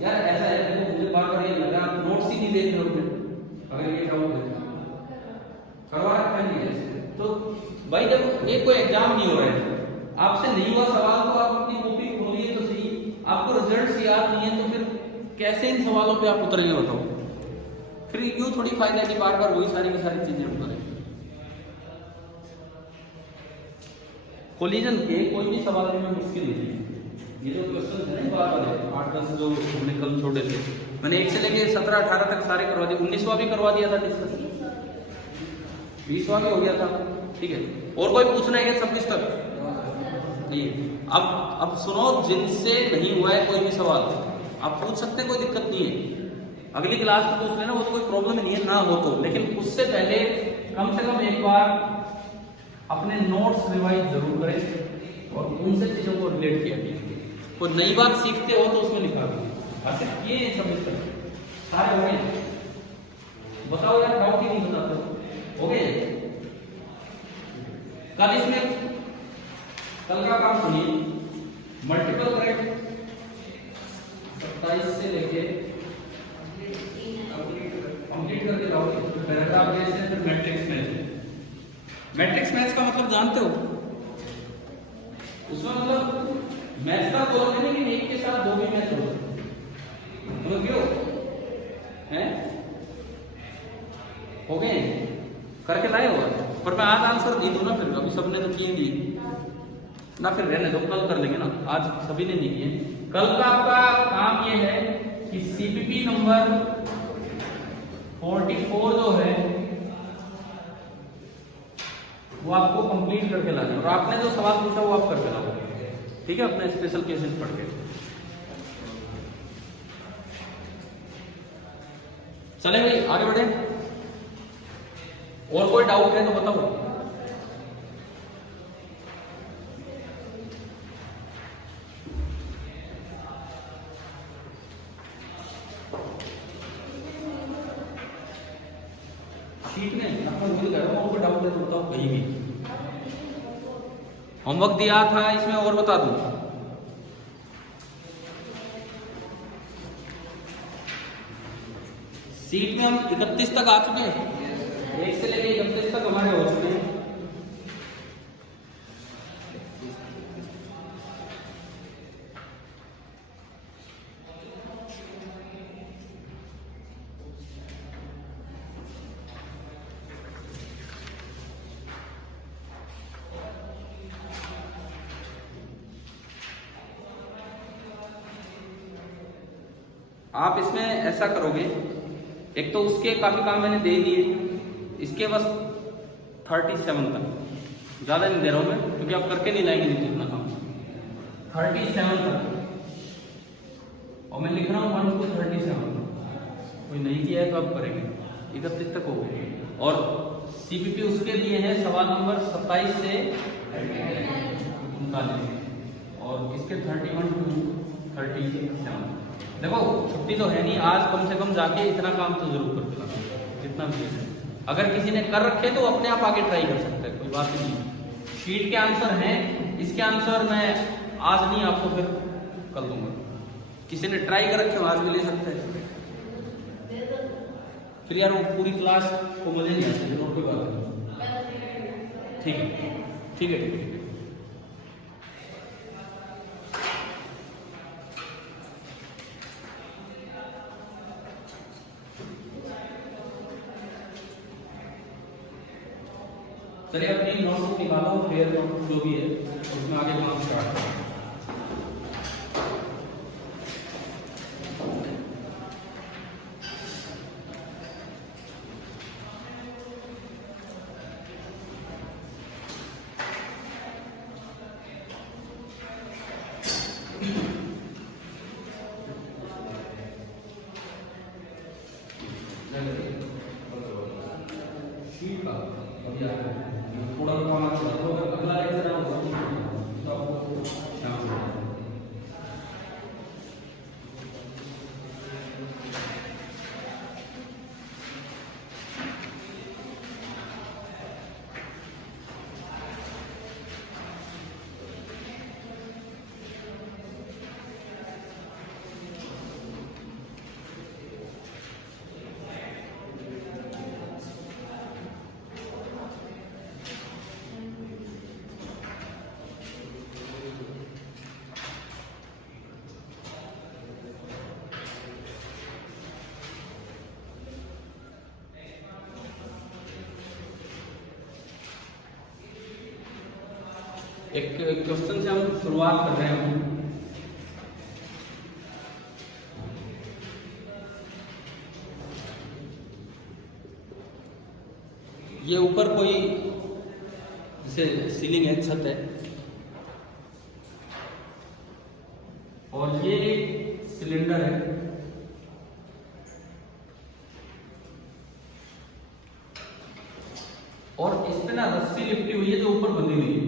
यार ऐसा है, देखो मुझे बार बार ये लग रहा है आप नोट्स ही नहीं देख रहे हो। अगर ये डाउट करवा रखा नहीं है तो भाई, जब ये कोई एग्जाम नहीं हो रहा है, आपसे नहीं हुआ सवाल तो आप अपनी कॉपी खोलिए तो सही। आपको रिजल्ट्स याद नहीं है तो फिर कैसे इन सवालों पे आप उतरेंगे बताओ? फिर यूं थोड़ी फायदा है कि बार बार वही सारी की सारी चीजें उतरें। कोलिजन के कोई भी सवाल में मुश्किल नहीं है। ये जो क्वेश्चन है ना बार बार 8-10 जो हमने कल छोड़े थे, मैंने 1 से लेके 17-18 तक सारे करवा दिए। 19वां भी करवा दिया था डिस्कस, 20वां भी हो गया था। ठीक है, और कोई पूछना है 26 तक? नहीं। अब सुनो, जिनसे नहीं हुआ है कोई भी सवाल आप पूछ सकते हैं, कोई दिक्कत नहीं है। अगली क्लास में पूछ लेना, वो तो कोई प्रॉब्लम नहीं है ना हो तो। लेकिन उससे पहले कम से कम एक बार अपने नोट्स रिवाइज जरूर करें और उनसे चीजों को रिलेट किया कीजिए। कोई नई बात सीखते हो तो उसमें लिखा दीजिए। ये सब इस तरह सारे हो गए। बताओ यार, डाउट ही नहीं बताते हो गए? कल का काम सुनिए। मल्टीपल करेक्ट 27 से लेके कंप्लीट करके लाओगे। पैराग्राफ जैसे फिर मैट्रिक्स मैच। मैट्रिक्स मैच का मतलब जानते हो? उसमें मतलब मैच का बोलोगे नहीं कि एक के साथ 2 भी मैच हो, बोलो क्यों हैं? हो गए करके लाए हो? पर मैं आज आंसर नहीं दूं ना, फिर अभी सबने तो किए नहीं ना, फिर रहने दो, कल कर लेंगे ना। आज सभी ने नहीं किए। कल का आपका काम ये है कि सीपीपी नंबर 44 जो है वो आपको कंप्लीट करके लाना है, और आपने जो सवाल पूछा वो आप करके लाओगे। ठीक है, अपने स्पेशल केसेस पढ़ के। चले भाई आगे बढ़े। और कोई डाउट है तो बताओ। शीट में आपको भूल गया, और कोई डाउट है तो बताओ कहीं भी। होमवर्क दिया था इसमें, और बता दूं सीट में हम 31 तक आ चुके हैं। 1 से लेके 31 तक हमारे हो चुके हैं। आप इसमें ऐसा करोगे, एक तो उसके काफी काम मैंने दे दिए, इसके बस 37 तक, ज्यादा नहीं दे रहा हूं मैं क्योंकि आप करके नहीं लाएंगे जितना काम। 37 तक, और मैं लिख रहा हूँ 1 to 37। कोई नहीं किया है तो आप करेंगे। 31 तक हो गए। और सीपीपी उसके दिए हैं सवाल नंबर 27 से 39, और इसके 31 to 37। देखो छुट्टी तो है नहीं, आज कम से कम जाके इतना काम तो जरूर करके लाना जितना भी है। अगर किसी ने कर रखे तो अपने आप आगे ट्राई कर सकते हैं, कोई बात नहीं। शीट के आंसर हैं, इसके आंसर मैं आज नहीं आपको फिर कल दूंगा। किसी ने ट्राई कर रखे आज भी ले सकते हैं। फिर यार वो पूरी क्लास को मजे नहीं आते, और कोई बात नहीं। ठीक है ठीक है ठीक है। चलिए अपनी नोटबुक निकालो, फेयर नोटबुक जो भी है उसमें आगे काम स्टार्ट करो। एक क्वेश्चन से हम शुरुआत कर रहे हैं। ये ऊपर कोई जैसे सीलिंग है, छत है, और ये सिलेंडर है, और इस पे ना रस्सी लिपटी हुई है जो ऊपर बंधी हुई है।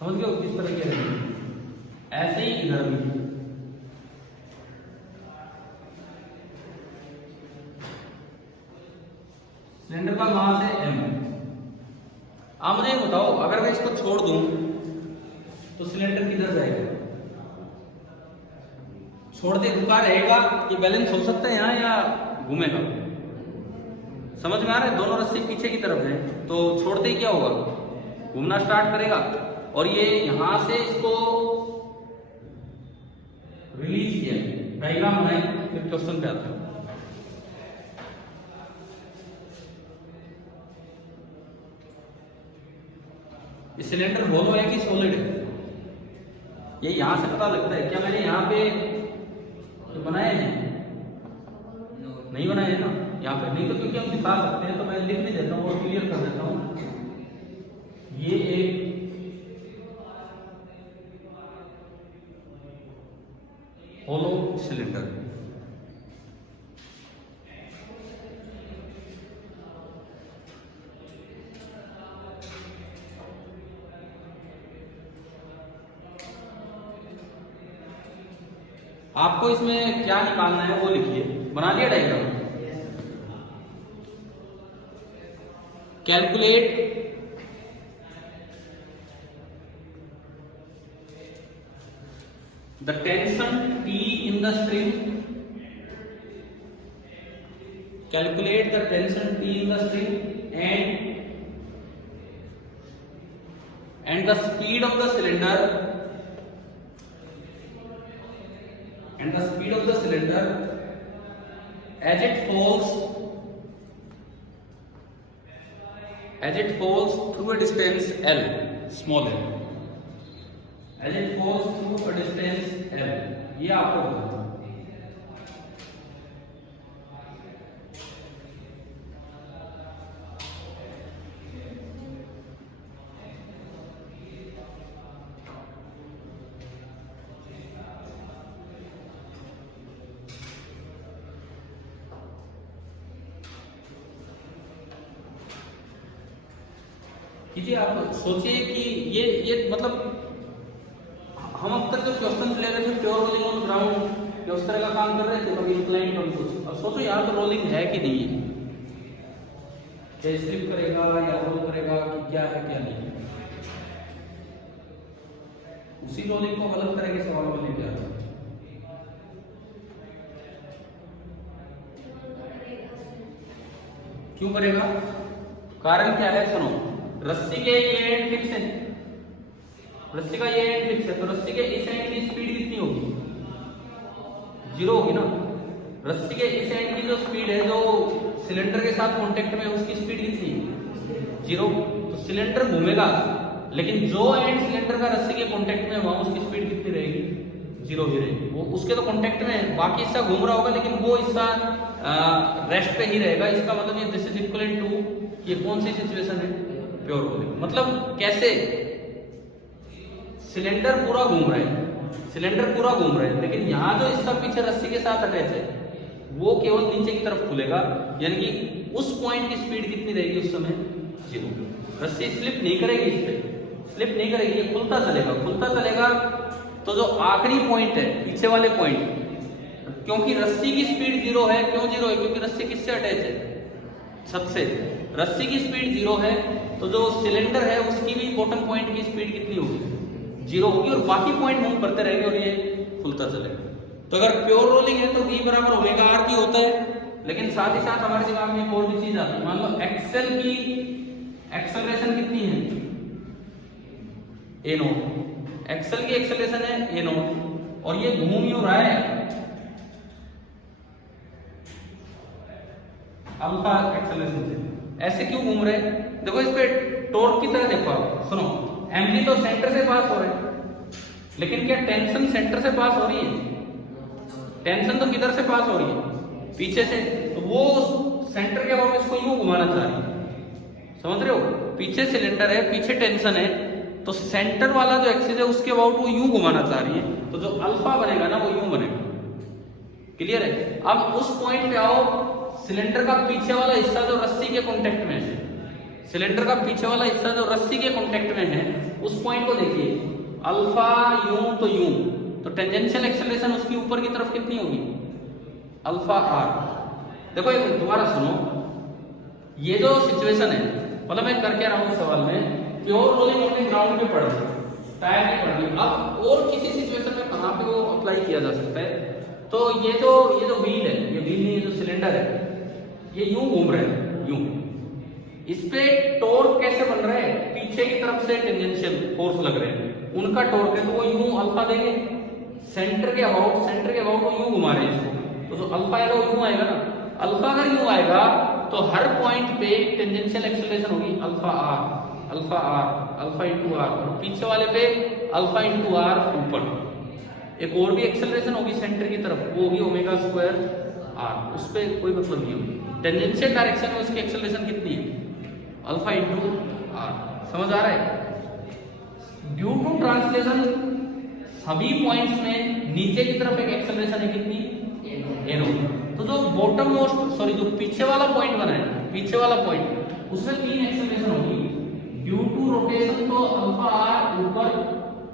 समझ गए किस तरह के रहेंगे? ऐसे ही इधर भी सिलेंडर का मास है m। आप मुझे बताओ, अगर मैं इसको छोड़ दूं तो सिलेंडर किधर जाएगा? छोड़ते रुका रहेगा, ये बैलेंस हो सकता है यहाँ या घूमेगा? समझ में आ रहा है? दोनों रस्सी पीछे की तरफ है, तो छोड़ते ही क्या होगा? घूमना स्टार्ट करेगा। और ये यहां से इसको रिलीज किया, डायग्राम बनाए, फिर क्वेश्चन पे आते हैं। ये सिलेंडर होलो है कि सॉलिड है? ये यहां से पता लगता है। क्या मैंने यहाँ पे तो बनाए हैं? नहीं बनाए हैं ना यहाँ पे, नहीं तो क्योंकि हम दिखा सकते हैं, तो मैं लिख नहीं देता हूँ और क्लियर कर देता हूँ। ये एक होलो सिलेंडर, आपको इसमें क्या निकालना है वो लिखिए। बना दिया diagram? Calculate the tension T in the string, calculate the tension T in the string and the speed of the cylinder as it falls through a distance L, small l, as it falls through a distance L। ये आपको कीजिए। आप सोचिए कि ये मतलब हम अब तक जो क्वेश्चन ले रहे थे प्योर रोलिंग ऑन ग्राउंड, उस तरह का काम कर रहे थे, कभी इंक्लाइन कभी कुछ। अब सोचो यहाँ तो रोलिंग है कि नहीं है, क्या स्लिप करेगा या रोल करेगा कि क्या है क्या नहीं है। उसी रोलिंग को अलग तरह के सवाल में लेके आते हैं। क्यों करेगा? कारण क्या है? सुनो, रस्सी के ये एंड फिक्स है, रस्सी का ये एंड फिक्स है, तो रस्सी के इस एंड की स्पीड कितनी होगी? 0 होगी ना। रस्सी के इस एंड की जो स्पीड है, जो सिलेंडर के साथ कांटेक्ट में, उसकी स्पीड कितनी है? 0। तो सिलेंडर घूमेगा, लेकिन जो एंड सिलेंडर का रस्सी के कांटेक्ट में हुआ, उसकी स्पीड कितनी रहेगी? 0 ही रहेगी। वो उसके तो कांटेक्ट में है, बाकी हिस्सा घूम रहा होगा, लेकिन वो हिस्सा रेस्ट पे ही रहेगा। इसका मतलब ये दिस इज इक्विवेलेंट टू, ये कौन सी सिचुएशन है? Pure rolling. मतलब कैसे? सिलेंडर पूरा घूम रहा है, सिलेंडर पूरा घूम रहा है, लेकिन यहाँ जो हिस्सा पीछे रस्सी के साथ अटैच है, वो केवल नीचे की तरफ खुलेगा। यानी कि उस पॉइंट की स्पीड कितनी रहेगी उस समय? 0। रस्सी स्लिप नहीं करेगी, इस पे स्लिप नहीं करेगी, ये खुलता चलेगा, खुलता चलेगा। तो जो आखिरी पॉइंट है, पीछे वाले पॉइंट, क्योंकि रस्सी की स्पीड 0 है। क्यों 0 है? क्योंकि रस्सी किससे अटैच है? छत से। रस्सी की स्पीड 0 है, तो जो सिलेंडर है उसकी भी बॉटम पॉइंट की स्पीड कितनी होगी? 0 होगी, और बाकी पॉइंट मूव करते रहेंगे और ये खुलता चलेगा। तो अगर प्योर रोलिंग है तो V बराबर ओमेगा R की होता है, लेकिन साथ ही साथ हमारे दिमाग में एक और भी चीज आती है। मान लो एक्सेल की एक्सेलरेशन कितनी है? a0। एक्सेल की एक्सेलरेशन है a0, और ये घूम ही रहा है। अल्फा एक्सेलरेशन से। ऐसे क्यों घूम रहे हैं? देखो इस पे टॉर्क की तरह देखो आप, सुनो, mg तो सेंटर से पास हो रहे हैं, लेकिन क्या टेंशन सेंटर से पास हो रही है? टेंशन तो किधर से पास हो रही है? पीछे से। तो वो सेंटर के अबाउट इसको यूं घुमाना चाह रही है, समझ रहे हो? पीछे सिलेंडर है, पीछे टेंशन है, तो सेंटर वाला जो एक्सिस है उसके अबाउट वो यूं घुमाना चाह रही है, तो जो अल्फा बनेगा ना वो यूं बनेगा। क्लियर है? अब उस पॉइंट पे आओ, सिलेंडर का पीछे वाला हिस्सा जो रस्सी के कांटेक्ट में है, सिलेंडर का पीछे वाला हिस्सा जो रस्सी के कांटेक्ट में है, उस पॉइंट को देखिए, अल्फा यूं तो यूं, तो टेंजेंशियल एक्सेलरेशन उसकी ऊपर की तरफ कितनी होगी? Alpha r. देखो एक दोबारा सुनो, ये जो सिचुएशन है, मतलब मैं कर क्या रहा हूं इस सवाल में, प्योर रोलिंग अपने ग्राउंड पे पड़ रही, टायर पे पड़ रही। अब और किसी सिचुएशन में कहां पे वो अप्लाई किया जा सकता है? तो ये जो व्हील है, ये व्हील नहीं, ये जो सिलेंडर है, ये यूं घूम रहा है, यूं। इस पे टॉर्क कैसे बन रहा है? पीछे की तरफ से टेंजेंशियल फोर्स लग रहे हैं, उनका टॉर्क है, तो वो यूं अल्फा देंगे। सेंटर के अबाउट वो यूं घुमा रहे हैं इसको, तो जो अल्फा आएगा वो यूं आएगा ना। अल्फा अगर यूं आएगा तो हर पॉइंट पे टेंजेंशियल एक्सेलरेशन होगी alpha r, alpha into r, और पीछे वाले पे अल्फा इंटू आर ऊपर। एक और भी एक्सेलरेशन होगी सेंटर की तरफ, वो होगी ओमेगा स्क्वायर आर, उस पर कोई मतलब नहीं होगी। टेंजेंशियल डायरेक्शन में उसकी एक्सेलरेशन कितनी है? Alpha into r. समझ आ रहा है? ड्यू टू ट्रांसलेशन सभी पॉइंट्स में नीचे की तरफ एक एक्सेलरेशन है कितनी? एनो। तो जो बॉटम मोस्ट, सॉरी, जो पीछे वाला पॉइंट बना है, पीछे वाला पॉइंट, उसमें 3 एक्सेलरेशन होगी। ड्यू टू रोटेशन तो अल्फा आर ऊपर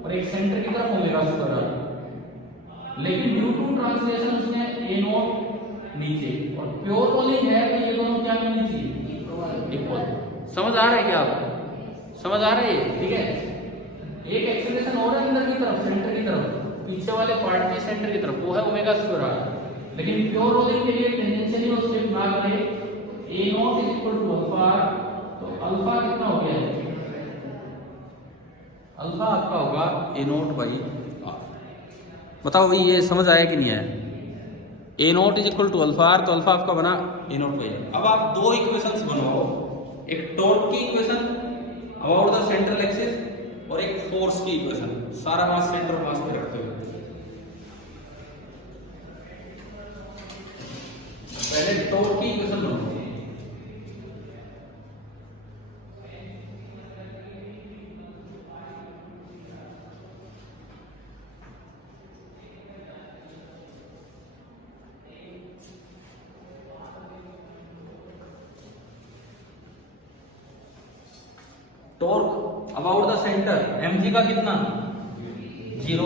और एक सेंटर की तरफ ओमेगा स्क्वायर आर, लेकिन ड्यू टू ट्रांसलेशन उसमें ए नॉट नीचे, और प्योर रोलिंग है तो ये दोनों क्या मिलनी चाहिए? इक्वल। समझ आ रहा है क्या आपको? समझ आ रही है? ठीक है। एक एक्सेलरेशन और है अंदर की तरफ, सेंटर की तरफ, पीछे वाले पार्ट के सेंटर की तरफ, वो है ओमेगा स्क्वायर आर। लेकिन प्योर रोलिंग के लिए टेंजेंशियली उसके भाग में a naught is equal to alpha R, तो अल्फा कितना हो गया है? अल्फा आपका होगा ए नॉट बाई आर। बताओ भाई ये समझ आया कि नहीं आया? A naught is equal to alpha R, तो अल्फा आपका बना ए नॉट बाई आर। अब आप दो इक्वेशंस बनवाओ, एक टॉर्क की equation about the central axis और एक फोर्स की इक्वेशन, सारा मास सेंटर मास पे रखते हुए। पहले टॉर्क की इक्वेशन बनाओ। Torque about the centre mg का कितना? 0।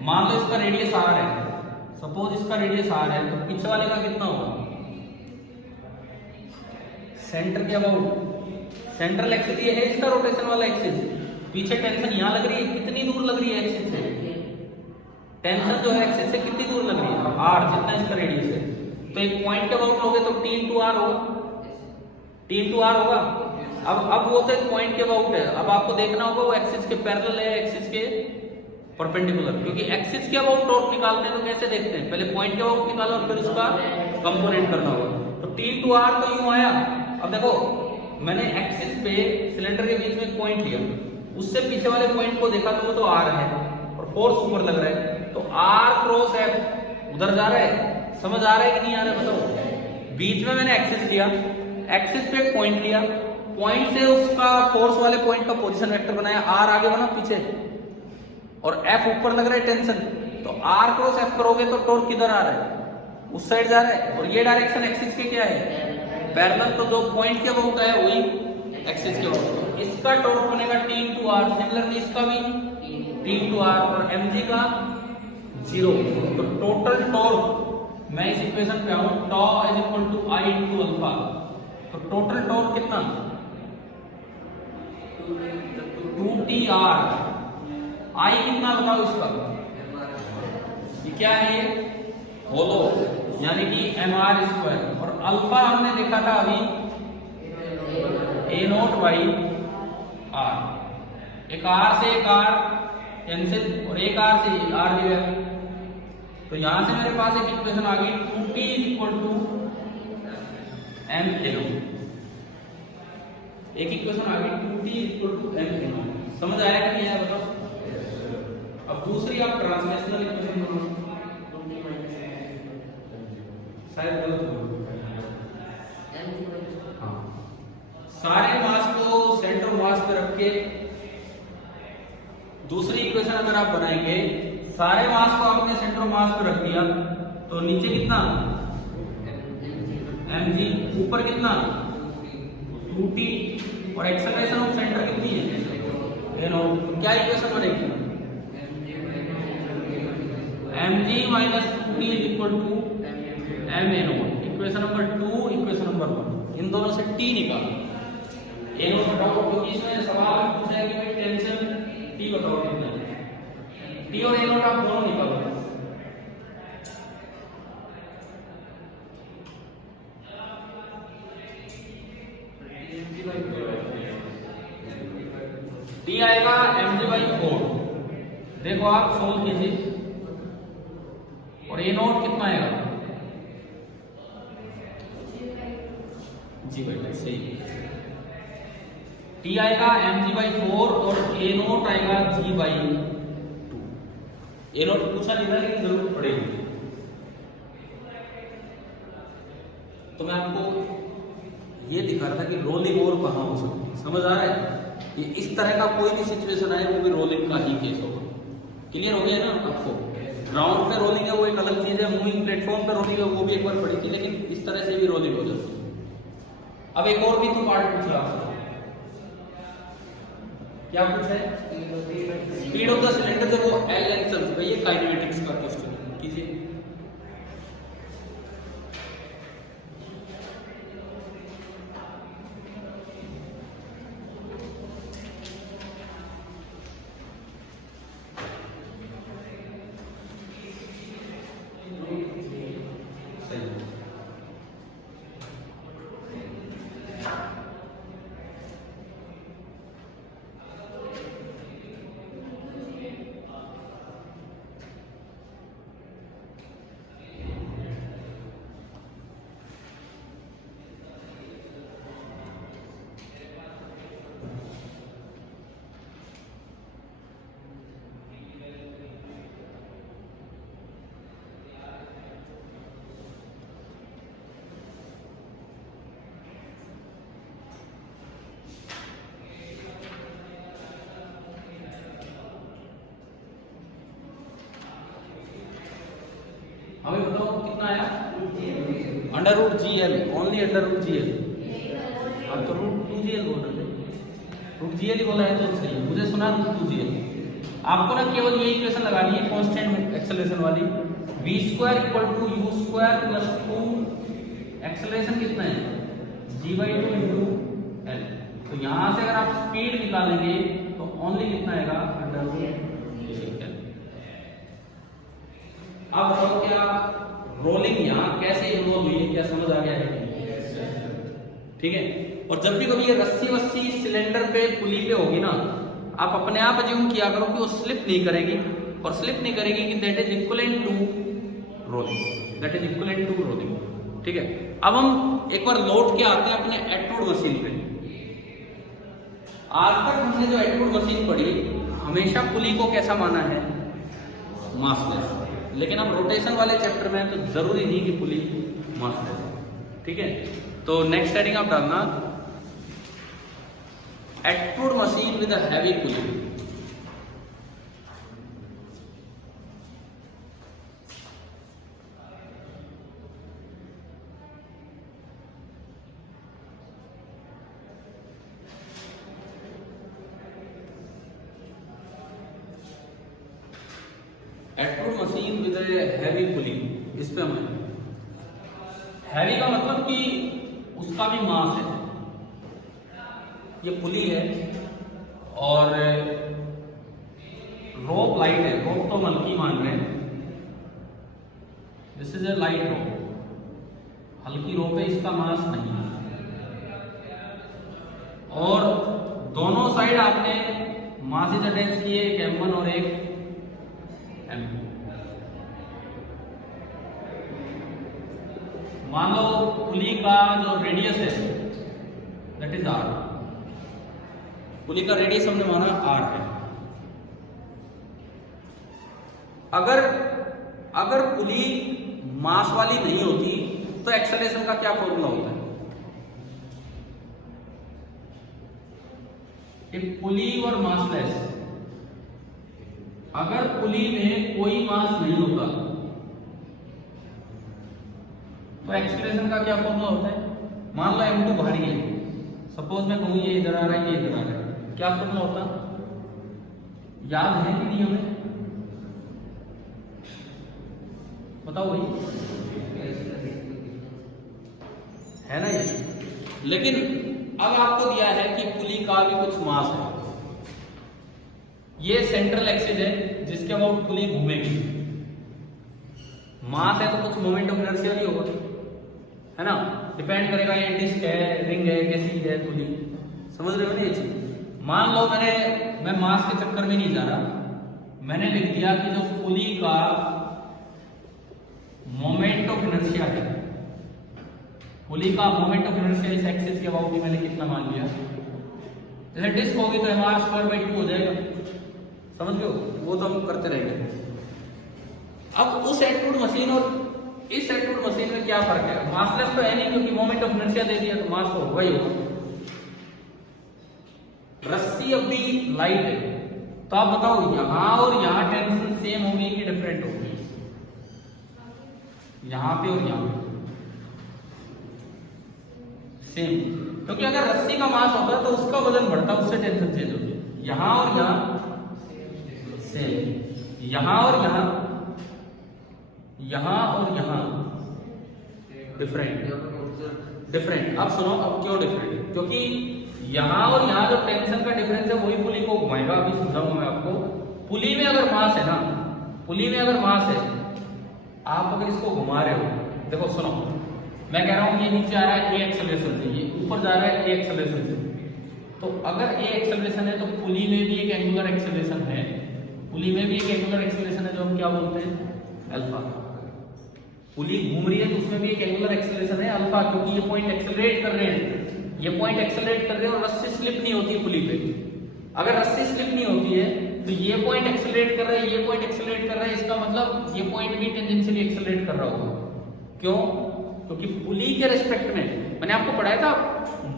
मान लो इसका रेडियस r है, सपोज इसका रेडियस r है, तो पीछे वाले का कितना होगा? सेंटर के अबाउट, सेंट्रल एक्सिस ये है इसका रोटेशन वाला एक्सिस, पीछे टेंशन यहां लग रही है, कितनी दूर लग रही है एक्सिस से? टेंशन जो है एक्सिस से कितनी दूर लग रही है? r, जितना इसका रेडियस है। तो एक पॉइंट के अबाउट लोगे तो t इंटू r होगा, t इंटू r होगा। अब वो तो एक पॉइंट के अबाउट है, अब आपको देखना होगा वो एक्सिस के पैरेलल है, एक्सिस के परपेंडिकुलर, क्योंकि एक्सिस के अबाउट टॉर्क निकालते हैं तो कैसे देखते हैं? पहले पॉइंट के अबाउट निकालो और फिर उसका कंपोनेंट करना होगा। तो t इंटू r तो यूं आया। अब देखो मैंने एक्सिस पे सिलेंडर के बीच में एक पॉइंट लिया, उससे पीछे वाले पॉइंट को देखा तो वो तो r है और फोर्स ऊपर लग रहा है, तो r क्रॉस f उधर जा रहा है। समझ आ रहा है कि नहीं आ रहा है? बताओ। बीच में मैंने एक्सिस लिया, एक्सिस पे एक पॉइंट लिया, पॉइंट से उसका फोर्स वाले पॉइंट का पोजीशन वेक्टर बनाया, r आगे बना पीछे और f ऊपर लग रहा है टेंशन, तो r क्रॉस f करोगे तो टॉर्क किधर आ रहा है? उस साइड जा रहा है, और ये डायरेक्शन एक्सिस के क्या है? पैरेलल। तो जो पॉइंट के अबाउट है वही एक्सिस के अबाउट, इसका टॉर्क बनेगा t इंटू आर, सिमिलरली इसका भी t इंटू आर, और mg का 0। तो टोटल टॉर्क मैं इस इक्वेशन पे आऊं, tau is equal to i into alpha, तो टोटल टॉर्क कितना? 2tr। i कितना बताओ इसका? ये क्या है? ये होलो, यानी कि mr स्क्वायर, और अल्फा हमने देखा था अभी a नॉट बाई r, एक r से एक r कैंसिल और एक r से r डिवाइड, तो यहां से मेरे पास एक इक्वेशन आ गई 2t is equal to M N O. एक इक्वेशन आ गई 2t equal to M N O. समझ आया कि नहीं आया बताओ। अब दूसरी आप ट्रांसलेशनल इक्वेशन बनाओ, शायद गलत हो। हाँ, सारे मास को सेंटर मास पे रख के दूसरी इक्वेशन अगर आप बनाएंगे, सारे मास को आपने सेंटर मास पे रख दिया तो नीचे कितना mg, ऊपर कितना 2t और एक्सेलरेशन ऑफ सेंटर कितनी है n। क्या इक्वेशन बनेगी mg minus 2t is equal to mno। Equation number 2, equation number 1, इन दोनों से t निकालो। n बताओ, क्योंकि इसमें सवाल में पूछा है कि भाई टेंशन t बताओ कितना है। t और n आप दोनों निकालो। t आएगा mg/4। देखो आप सोल्व कीजिए। और a नोट कितना आएगा g/2। सही, t आएगा mg/4 और a नोट आएगा g/2। a नोट पूछा नहीं था लेकिन जरूरत पड़ेगी। तो मैं आपको ये दिखा रहा था कि रोलिंग और कहां हो सकती है। समझ आ रहा है? ये इस तरह का कोई भी सिचुएशन आए वो भी रोलिंग का ही केस होगा। क्लियर हो गया ना आपको? ग्राउंड पे रोलिंग है वो एक अलग चीज है, मूविंग प्लेटफॉर्म पे रोलिंग है वो भी एक बार पड़ी थी, लेकिन इस तरह से भी रोलिंग हो जाती है। अब एक और भी तो पार्ट पूछा आपसे। क्या पूछा है? स्पीड ऑफ द सिलेंडर जब वो एल लेंथ चल चुका है। ये काइनेमेटिक्स का क्वेश्चन कीजिए। हमें बताओ कितना आया? √GL, only √GL। अब तो √2GL बोल रहे थे, √GL ही बोला है तो सही है। मुझे सुना √2GL। आपको ना केवल ये इक्वेशन लगानी है कांस्टेंट एक्सेलरेशन वाली, v² = u² + 2 एक्सेलरेशन कितना है g/2 × l। तो यहां से अगर आप स्पीड निकालेंगे तो ओनली कितना आएगा √GL। अब बताओ क्या रोलिंग यहां कैसे इन्वॉल्व हुई है? क्या समझ आ गया है? ठीक है। और जब भी कभी ये रस्सी वस्सी सिलेंडर पे पुली पे होगी ना, आप अपने आप अज्यूम किया करो कि वो स्लिप नहीं करेगी, और स्लिप नहीं करेगी कि that is equivalent to rolling, that is equivalent to rolling. ठीक है। अब हम एक बार लौट के आते हैं अपने एटवुड मशीन पे। आज तक हमने जो एटवुड मशीन पढ़ी, हमेशा पुली को कैसा माना है? मासलेस। लेकिन अब रोटेशन वाले चैप्टर में तो जरूरी नहीं कि पुली मासलेस है। ठीक है। तो नेक्स्ट हेडिंग आप डालना Atwood machine with a heavy pulley. Atwood machine with heavy pulley. इस पे हमें हैवी का मतलब कि उसका भी मास है। ये पुली है और रोप लाइट है, रोप तो हल्की मान रहे हैं, दिस इज ए लाइट रोप, हल्की रोप है, इसका मास नहीं है। और दोनों साइड आपने मासेज अटैच किए, एक M1 और एक M2। मान लो पुली का जो रेडियस है दैट इज आर, पुली का रेडियस हमने माना आर है। अगर पुली मास वाली नहीं होती तो एक्सेलरेशन का क्या फॉर्मूला होता है? एक पुली और मासलेस, अगर पुली में कोई मास नहीं होता तो एक्सेलरेशन का क्या फॉर्मूला होता है? मान लो m2 भारी है, सपोज मैं कहूं ये इधर आ रहा है, ये इधर आ रहा है, क्या फॉर्मूला होता? याद है कि नहीं हमें? बताओ भाई, है ना ये? लेकिन अब आपको दिया है कि पुली का भी कुछ मास है, ये सेंट्रल एक्सिस है जिसके अबाउट पुली घूमेगी, मास है तो कुछ मोमेंट ऑफ इनर्शिया भी होगा, है ना? डिपेंड करेगा ये डिस्क है, रिंग है, कैसी है पुली, समझ रहे हो ना ये चीज? मान लो मैं मास के चक्कर में नहीं जा रहा, मैंने लिख दिया कि जो पुली का मोमेंट ऑफ इनर्शिया है, पुली का मोमेंट ऑफ इनर्शिया इस एक्सिस के अबाउट मैंने कितना मान लिया, जैसे डिस्क होगी तो mr²/2 हो जाएगा, समझ लो? वो तो हम करते रहेंगे। अब उस एक्टिव मशीन और इस एक्टिव मशीन में क्या फर्क है? मासलेस तो है नहीं क्योंकि मोमेंट ऑफ इनर्शिया दे दिया तो मास तो होगा ही होगा। रस्सी अब भी लाइट है, तो आप बताओ यहां और यहां टेंशन सेम होगी कि डिफरेंट होगी? यहां पे और यहां पे सेम, क्योंकि अगर रस्सी का मास होता तो उसका वजन बढ़ता, उससे टेंशन चेंज होती। यहां और यहां सेम, यहां और यहां डिफरेंट। अब सुनो, अब क्यों डिफरेंट? क्योंकि यहां और यहां जो टेंशन का डिफरेंस है वही पुली को घुमाएगा। अभी समझाऊंगा मैं आपको। पुली में अगर मास है ना, पुली में अगर मास है, आप अगर इसको घुमा रहे हो, देखो सुनो, मैं कह रहा हूं ये नीचे आ रहा है ए एक्सेलरेशन से, ये ऊपर जा रहा है ए एक्सेलरेशन से, तो अगर ए एक्सेलरेशन है तो पुली में भी एक एंगुलर एक्सेलरेशन है, पुली में भी एक एंगुलर एक्सेलरेशन है जो हम क्या बोलते हैं? अल्फा। पुली घूम रही है तो उसमें भी एक एंगुलर एक्सेलरेशन है अल्फा, क्योंकि ये पॉइंट एक्सेलरेट कर रहे हैं, ये पॉइंट एक्सेलरेट कर रहे हैं और रस्सी स्लिप नहीं होती पुली पे। अगर रस्सी स्लिप नहीं होती है तो ये पॉइंट एक्सेलरेट कर रहा है, ये पॉइंट एक्सेलरेट कर रहा है, इसका मतलब ये पॉइंट भी टेंजेंशियली एक्सेलरेट कर रहा होगा। क्यों? क्योंकि पुली के रिस्पेक्ट में मैंने आपको पढ़ाया था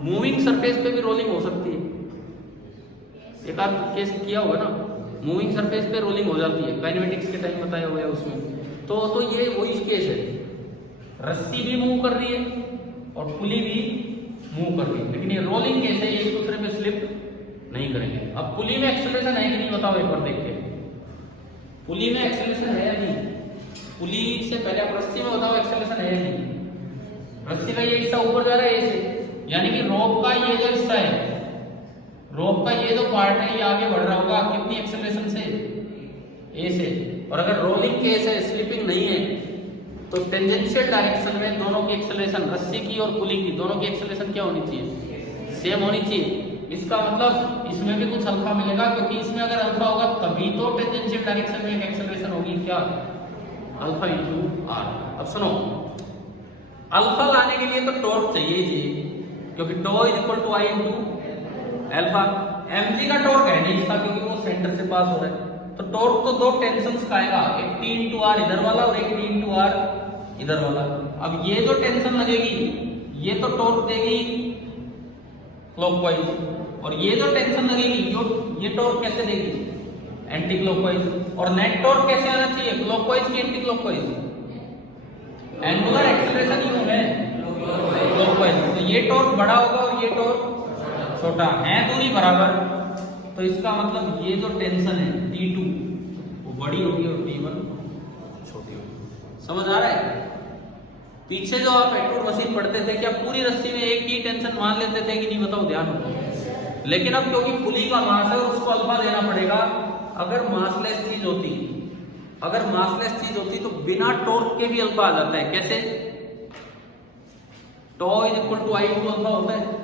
मूविंग सरफेस पे भी रोलिंग हो सकती है, एक आध केस किया होगा ना, मूविंग सरफेस पे रोलिंग हो जाती है, काइनेमेटिक्स के टाइम बताया हुआ है उसमें। तो ये वही केस है, रस्सी भी मूव कर रही है और पुली भी मूव कर रही है, लेकिन ये रोलिंग केस है, ये एक दूसरे पे स्लिप नहीं करेंगे। अब पुली में एक्सेलरेशन है कि नहीं बताओ एक बार देख के, पुली में एक्सेलरेशन है या नहीं? पुली से पहले आप रस्सी में बताओ एक्सेलरेशन है या नहीं? रस्सी का ये हिस्सा ऊपर जा रहा है ए से, यानी कि रोप का ये जो हिस्सा है, रोप का ये जो पार्ट है ये आगे बढ़ रहा होगा कितनी एक्सेलरेशन से? ए से। और अगर रोलिंग केस है, स्लिपिंग नहीं है, तो टेंजेंशियल डायरेक्शन में दोनों की एक्सेलरेशन, रस्सी की और पुली की, दोनों की एक्सेलरेशन क्या होनी चाहिए? सेम होनी चाहिए। इसका मतलब इसमें भी कुछ अल्फा मिलेगा, क्योंकि इसमें अगर अल्फा होगा तभी तो टेंजेंशियल डायरेक्शन में एक एक्सेलरेशन होगी, क्या? Alpha into r. अब सुनो, अल्फा लाने के लिए तो टॉर्क चाहिए ही, क्योंकि tau is equal to I into alpha. mg का टॉर्क है नहीं इसका, क्योंकि वो सेंटर से पास हो रहा है, तो टॉर्क तो दो टेंशंस का आएगा, एक T इंटू आर इधर वाला और एक T इंटू आर इधर वाला। अब ये जो टेंशन लगेगी ये तो टॉर्क देगी क्लॉकवाइज, और ये जो टेंशन लगेगी ये टॉर्क कैसे देगी? Anti clockwise. और नेट टॉर्क कैसे आना चाहिए? क्लॉकवाइज की एंटी क्लॉकवाइज? एंगुलर एक्सेलरेशन यूं है क्लॉकवाइज, तो ये टॉर्क बड़ा होगा और ये टॉर्क छोटा है, दूरी बराबर, तो इसका मतलब ये जो टेंशन है T2 वो बड़ी होगी और T1 छोटी होगी। समझ आ रहा है? पीछे जो आप एक्टिव मशीन पढ़ते थे, क्या पूरी रस्सी में एक ही टेंशन मान लेते थे कि नहीं बताओ? ध्यान रखो। लेकिन अब क्योंकि पुली का मास है और उसको अल्फा देना पड़ेगा। अगर मासलेस चीज होती तो बिना टॉर्क के भी अल्फा आ जाता है। कैसे? Tau is equal to I into alpha होता है।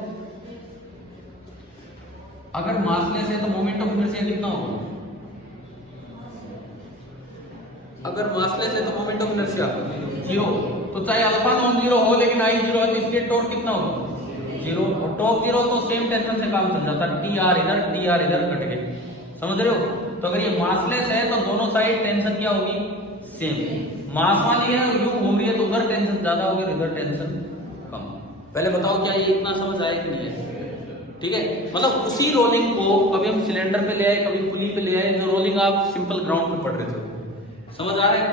अगर मासलेस है तो मोमेंट ऑफ इनर्शिया कितना होगा? अगर मासलेस है तो मोमेंट ऑफ इनर्शिया 0, तो चाहे अल्फा नॉन जीरो हो लेकिन आई जीरो है तो इसके टॉर्क कितना होगा? जीरो। और टॉर्क जीरो तो सेम टेंशन से काम चल जाता है, टी आर इधर कट गए, समझ रहे हो? तो अगर ये मासलेस है तो दोनों साइड टेंशन क्या होगी? सेम। मास वाली है यू घूम रही है तो उधर टेंशन ज्यादा होगी, इधर टेंशन कम। पहले बताओ क्या ये इतना समझ आया कि नहीं है? ठीक है, मतलब उसी रोलिंग को कभी हम सिलेंडर पे ले आए, कभी पुली पे ले आए, जो रोलिंग आप सिंपल ग्राउंड पे पढ़ रहे थे। समझ आ रहा है?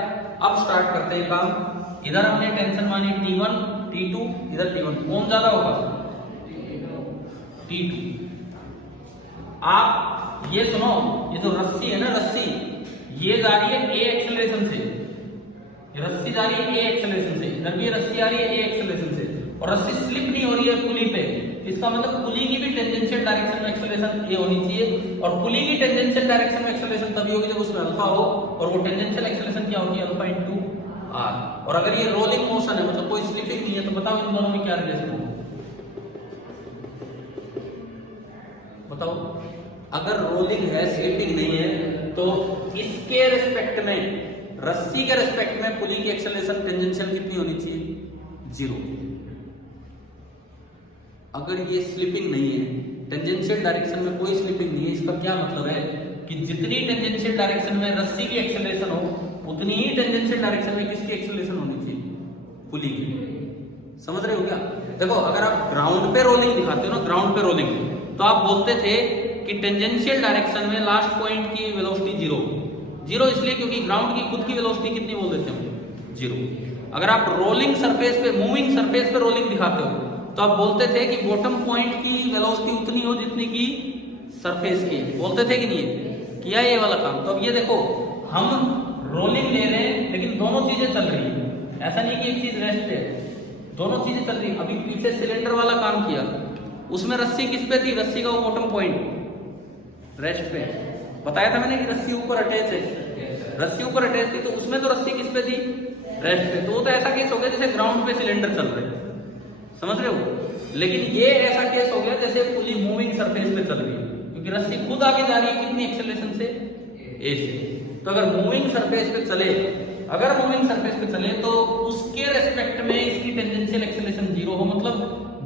अब स्टार्ट करते हैं काम। इधर हमने टेंशन मानी T1 T2, इधर T1, कौन ज्यादा होगा? T2। आप ये सुनो, ये जो रस्सी है ना, रस्सी ये जा रही है a एक्सेलरेशन से, ये रस्सी जा रही है a एक्सेलरेशन से, इधर भी रस्सी आ रही है a एक्सेलरेशन से, और रस्सी स्लिप नहीं हो रही है पुली पे। इसका मतलब पुली की भी टेंजेंशियल डायरेक्शन में एक्सेलरेशन ये होनी चाहिए, और पुली की टेंजेंशियल डायरेक्शन में एक्सेलरेशन तभी होगी जब उसमें अल्फा हो, और वो टेंजेंशियल एक्सेलरेशन क्या होगी? Alpha into r. और अगर ये रोलिंग मोशन है, मतलब कोई स्लिपिंग नहीं है, तो बताओ इन दोनों में क्या रिलेशन होगा? बताओ, अगर रोलिंग है स्लिपिंग नहीं है तो इसके रिस्पेक्ट में, रस्सी के रिस्पेक्ट में पुली की एक्सेलरेशन टेंजेंशियल कितनी होनी चाहिए? जीरो। अगर ये स्लिपिंग नहीं है, टेंजेंशियल डायरेक्शन में कोई स्लिपिंग नहीं है, इसका क्या मतलब है कि जितनी टेंजेंशियल डायरेक्शन में रस्सी की एक्सेलरेशन हो उतनी ही टेंजेंशियल डायरेक्शन में किसकी एक्सेलरेशन होनी चाहिए? पुली की। समझ रहे हो क्या? देखो, अगर आप ग्राउंड पे रोलिंग दिखाते हो ना, ग्राउंड पे रोलिंग, तो आप बोलते थे कि टेंजेंशियल डायरेक्शन में लास्ट पॉइंट की वेलोसिटी जीरो इसलिए क्योंकि ग्राउंड की खुद की वेलोसिटी कितनी बोल देते हैं? जीरो। अगर आप रोलिंग सरफेस पे, मूविंग सरफेस पे रोलिंग दिखाते हो तो आप बोलते थे कि बॉटम पॉइंट की वेलोसिटी उतनी हो जितनी की सरफेस की। बोलते थे कि नहीं? किया ये वाला काम। तो अब ये देखो, हम रोलिंग ले रहे हैं लेकिन दोनों चीजें चल रही है, ऐसा नहीं कि एक चीज रेस्ट पे, दोनों चीजें चल रही है। अभी पीछे सिलेंडर वाला काम किया, उसमें रस्सी किस पे थी? रस्सी का वो बॉटम पॉइंट रेस्ट पे। बताया था मैंने कि रस्सी ऊपर अटैच है, रस्सी ऊपर अटैच थी, तो उसमें तो रस्सी किस पे थी? रेस्ट पे। तो वो तो ऐसा केस हो गया जैसे ग्राउंड पे सिलेंडर चल रहे, समझ रहे हो? लेकिन ये ऐसा केस हो गया जैसे पुली मूविंग सरफेस पे चल रही है, क्योंकि रस्सी खुद आगे जा रही है कितनी एक्सेलरेशन से? ए से। तो अगर मूविंग सरफेस पे चले, तो उसके रेस्पेक्ट में इसकी टेंजेंशियल एक्सेलरेशन जीरो हो, मतलब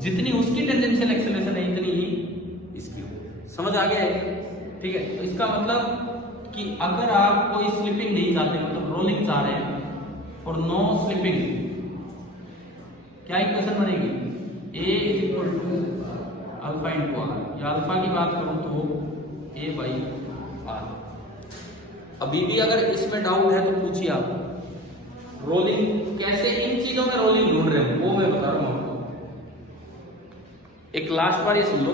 जितनी उसकी टेंजेंशियल एक्सेलरेशन है इतनी ही इसकी हो। समझ आ गया है? ठीक है, तो इसका मतलब कि अगर आप कोई स्लिपिंग नहीं चाहते, मतलब रोलिंग चाह रहे हैं और नो स्लिपिंग, क्या इक्वेशन बनेगी? A is equal to alpha into r, या अल्फा की बात करूं तो A बाई आर। अभी भी अगर इसमें डाउट है तो पूछिए आप। रोलिंग कैसे, इन चीजों में रोलिंग ढूंढ रहे हैं वो मैं बता रहा हूं आपको। एक लास्ट बार ये सुन लो,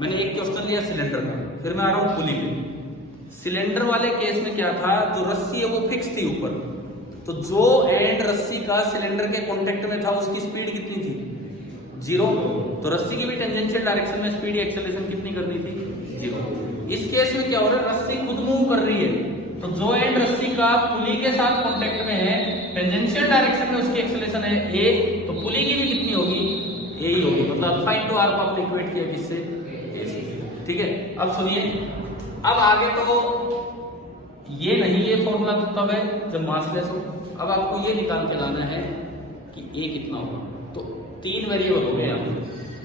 मैंने एक क्वेश्चन लिया सिलेंडर का, फिर मैं आ रहा हूं पुली पे। सिलेंडर वाले केस में क्या था, जो रस्सी है वो फिक्स थी ऊपर, तो जो एंड रस्सी का सिलेंडर के कांटेक्ट में था उसकी स्पीड कितनी थी? जीरो। तो रस्सी की भी टेंजेंशियल डायरेक्शन में स्पीड एक्सेलरेशन कितनी करनी थी? जीरो। इस केस में क्या हो रहा है, रस्सी खुद मूव कर रही है, तो जो एंड रस्सी का पुली के साथ कांटेक्ट में है, टेंजेंशियल डायरेक्शन में उसकी एक्सेलरेशन है a, तो पुली की भी कितनी होगी? a ही होगी। मतलब अल्फा इंटू आर को आपने इक्वेट किया किससे? a से। ठीक है, अब सुनिए, अब आगे तो ये नहीं, ये फॉर्मूला तब है जब मासलेस हो। अब आपको ये निकाल के लाना है कि a कितना होगा। तो तीन वेरिएबल हो गए यहाँ पे,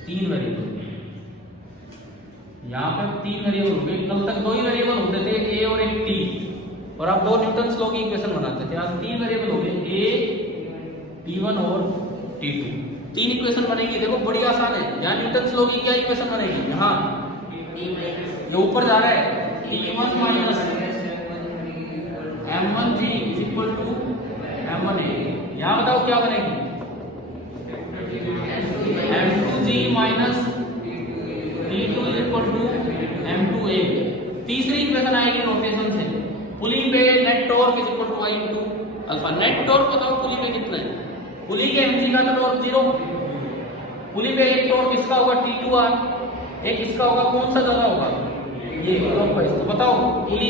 तीन वेरिएबल, यहाँ पर तीन वेरिएबल हो गए। कल तक दो ही वेरिएबल होते थे, a और एक t, और आप दो न्यूटन्स लॉ की इक्वेशन बनाते थे। आज तीन वेरिएबल हो गए, a, t1 और t2। तीन इक्वेशन बनेगी। देखो बड़ी आसान है, यहाँ न्यूटन्स लॉ की क्या इक्वेशन बनेगी? यहाँ ये ऊपर जा रहा है, t1 minus m1g is equal to m1a। यहाँ बताओ क्या बनेगी? m2g minus t2 is equal to m2a। तीसरी इक्वेशन आएगी रोटेशन से, पुली पे net torque is equal to I into alpha. Net torque बताओ पुली पे कितना है? पुली के mg का तो टॉर्क जीरो। पुली पे एक टॉर्क इसका होगा T2R, एक इसका होगा, कौन सा ज्यादा होगा? ये क्लॉकवाइज। तो बताओ pulley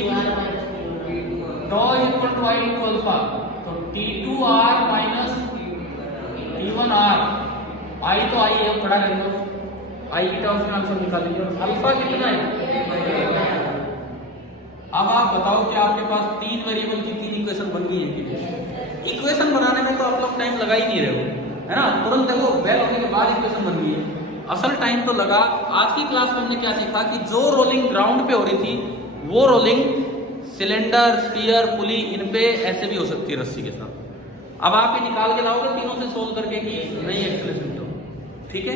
torque is equal to I into alpha, तो T2R माइनस T1R। आई तो आई है, खड़ा कर दो, आई की टर्म्स में आंसर निकालेंगे। अल्फा कितना है? अब आप बताओ कि आपके पास 3 वेरिएबल की 3 इक्वेशन बन गई है कि नहीं? इक्वेशन बनाने में तो आप लोग टाइम लगा ही नहीं रहे हो, है ना? तुरंत देखो बेल होने के बाद इक्वेशन बन गई है। असल टाइम तो लगा। आज की क्लास में हमने क्या सीखा कि जो रोलिंग ग्राउंड पे हो रही थी वो रोलिंग सिलेंडर, स्फीयर, पुली, इन पे ऐसे भी हो सकती है रस्सी के साथ। अब आप ये निकाल के लाओगे तीनों से सोल्व करके कि नई एक्सप्रेशन क्या हो, ठीक है?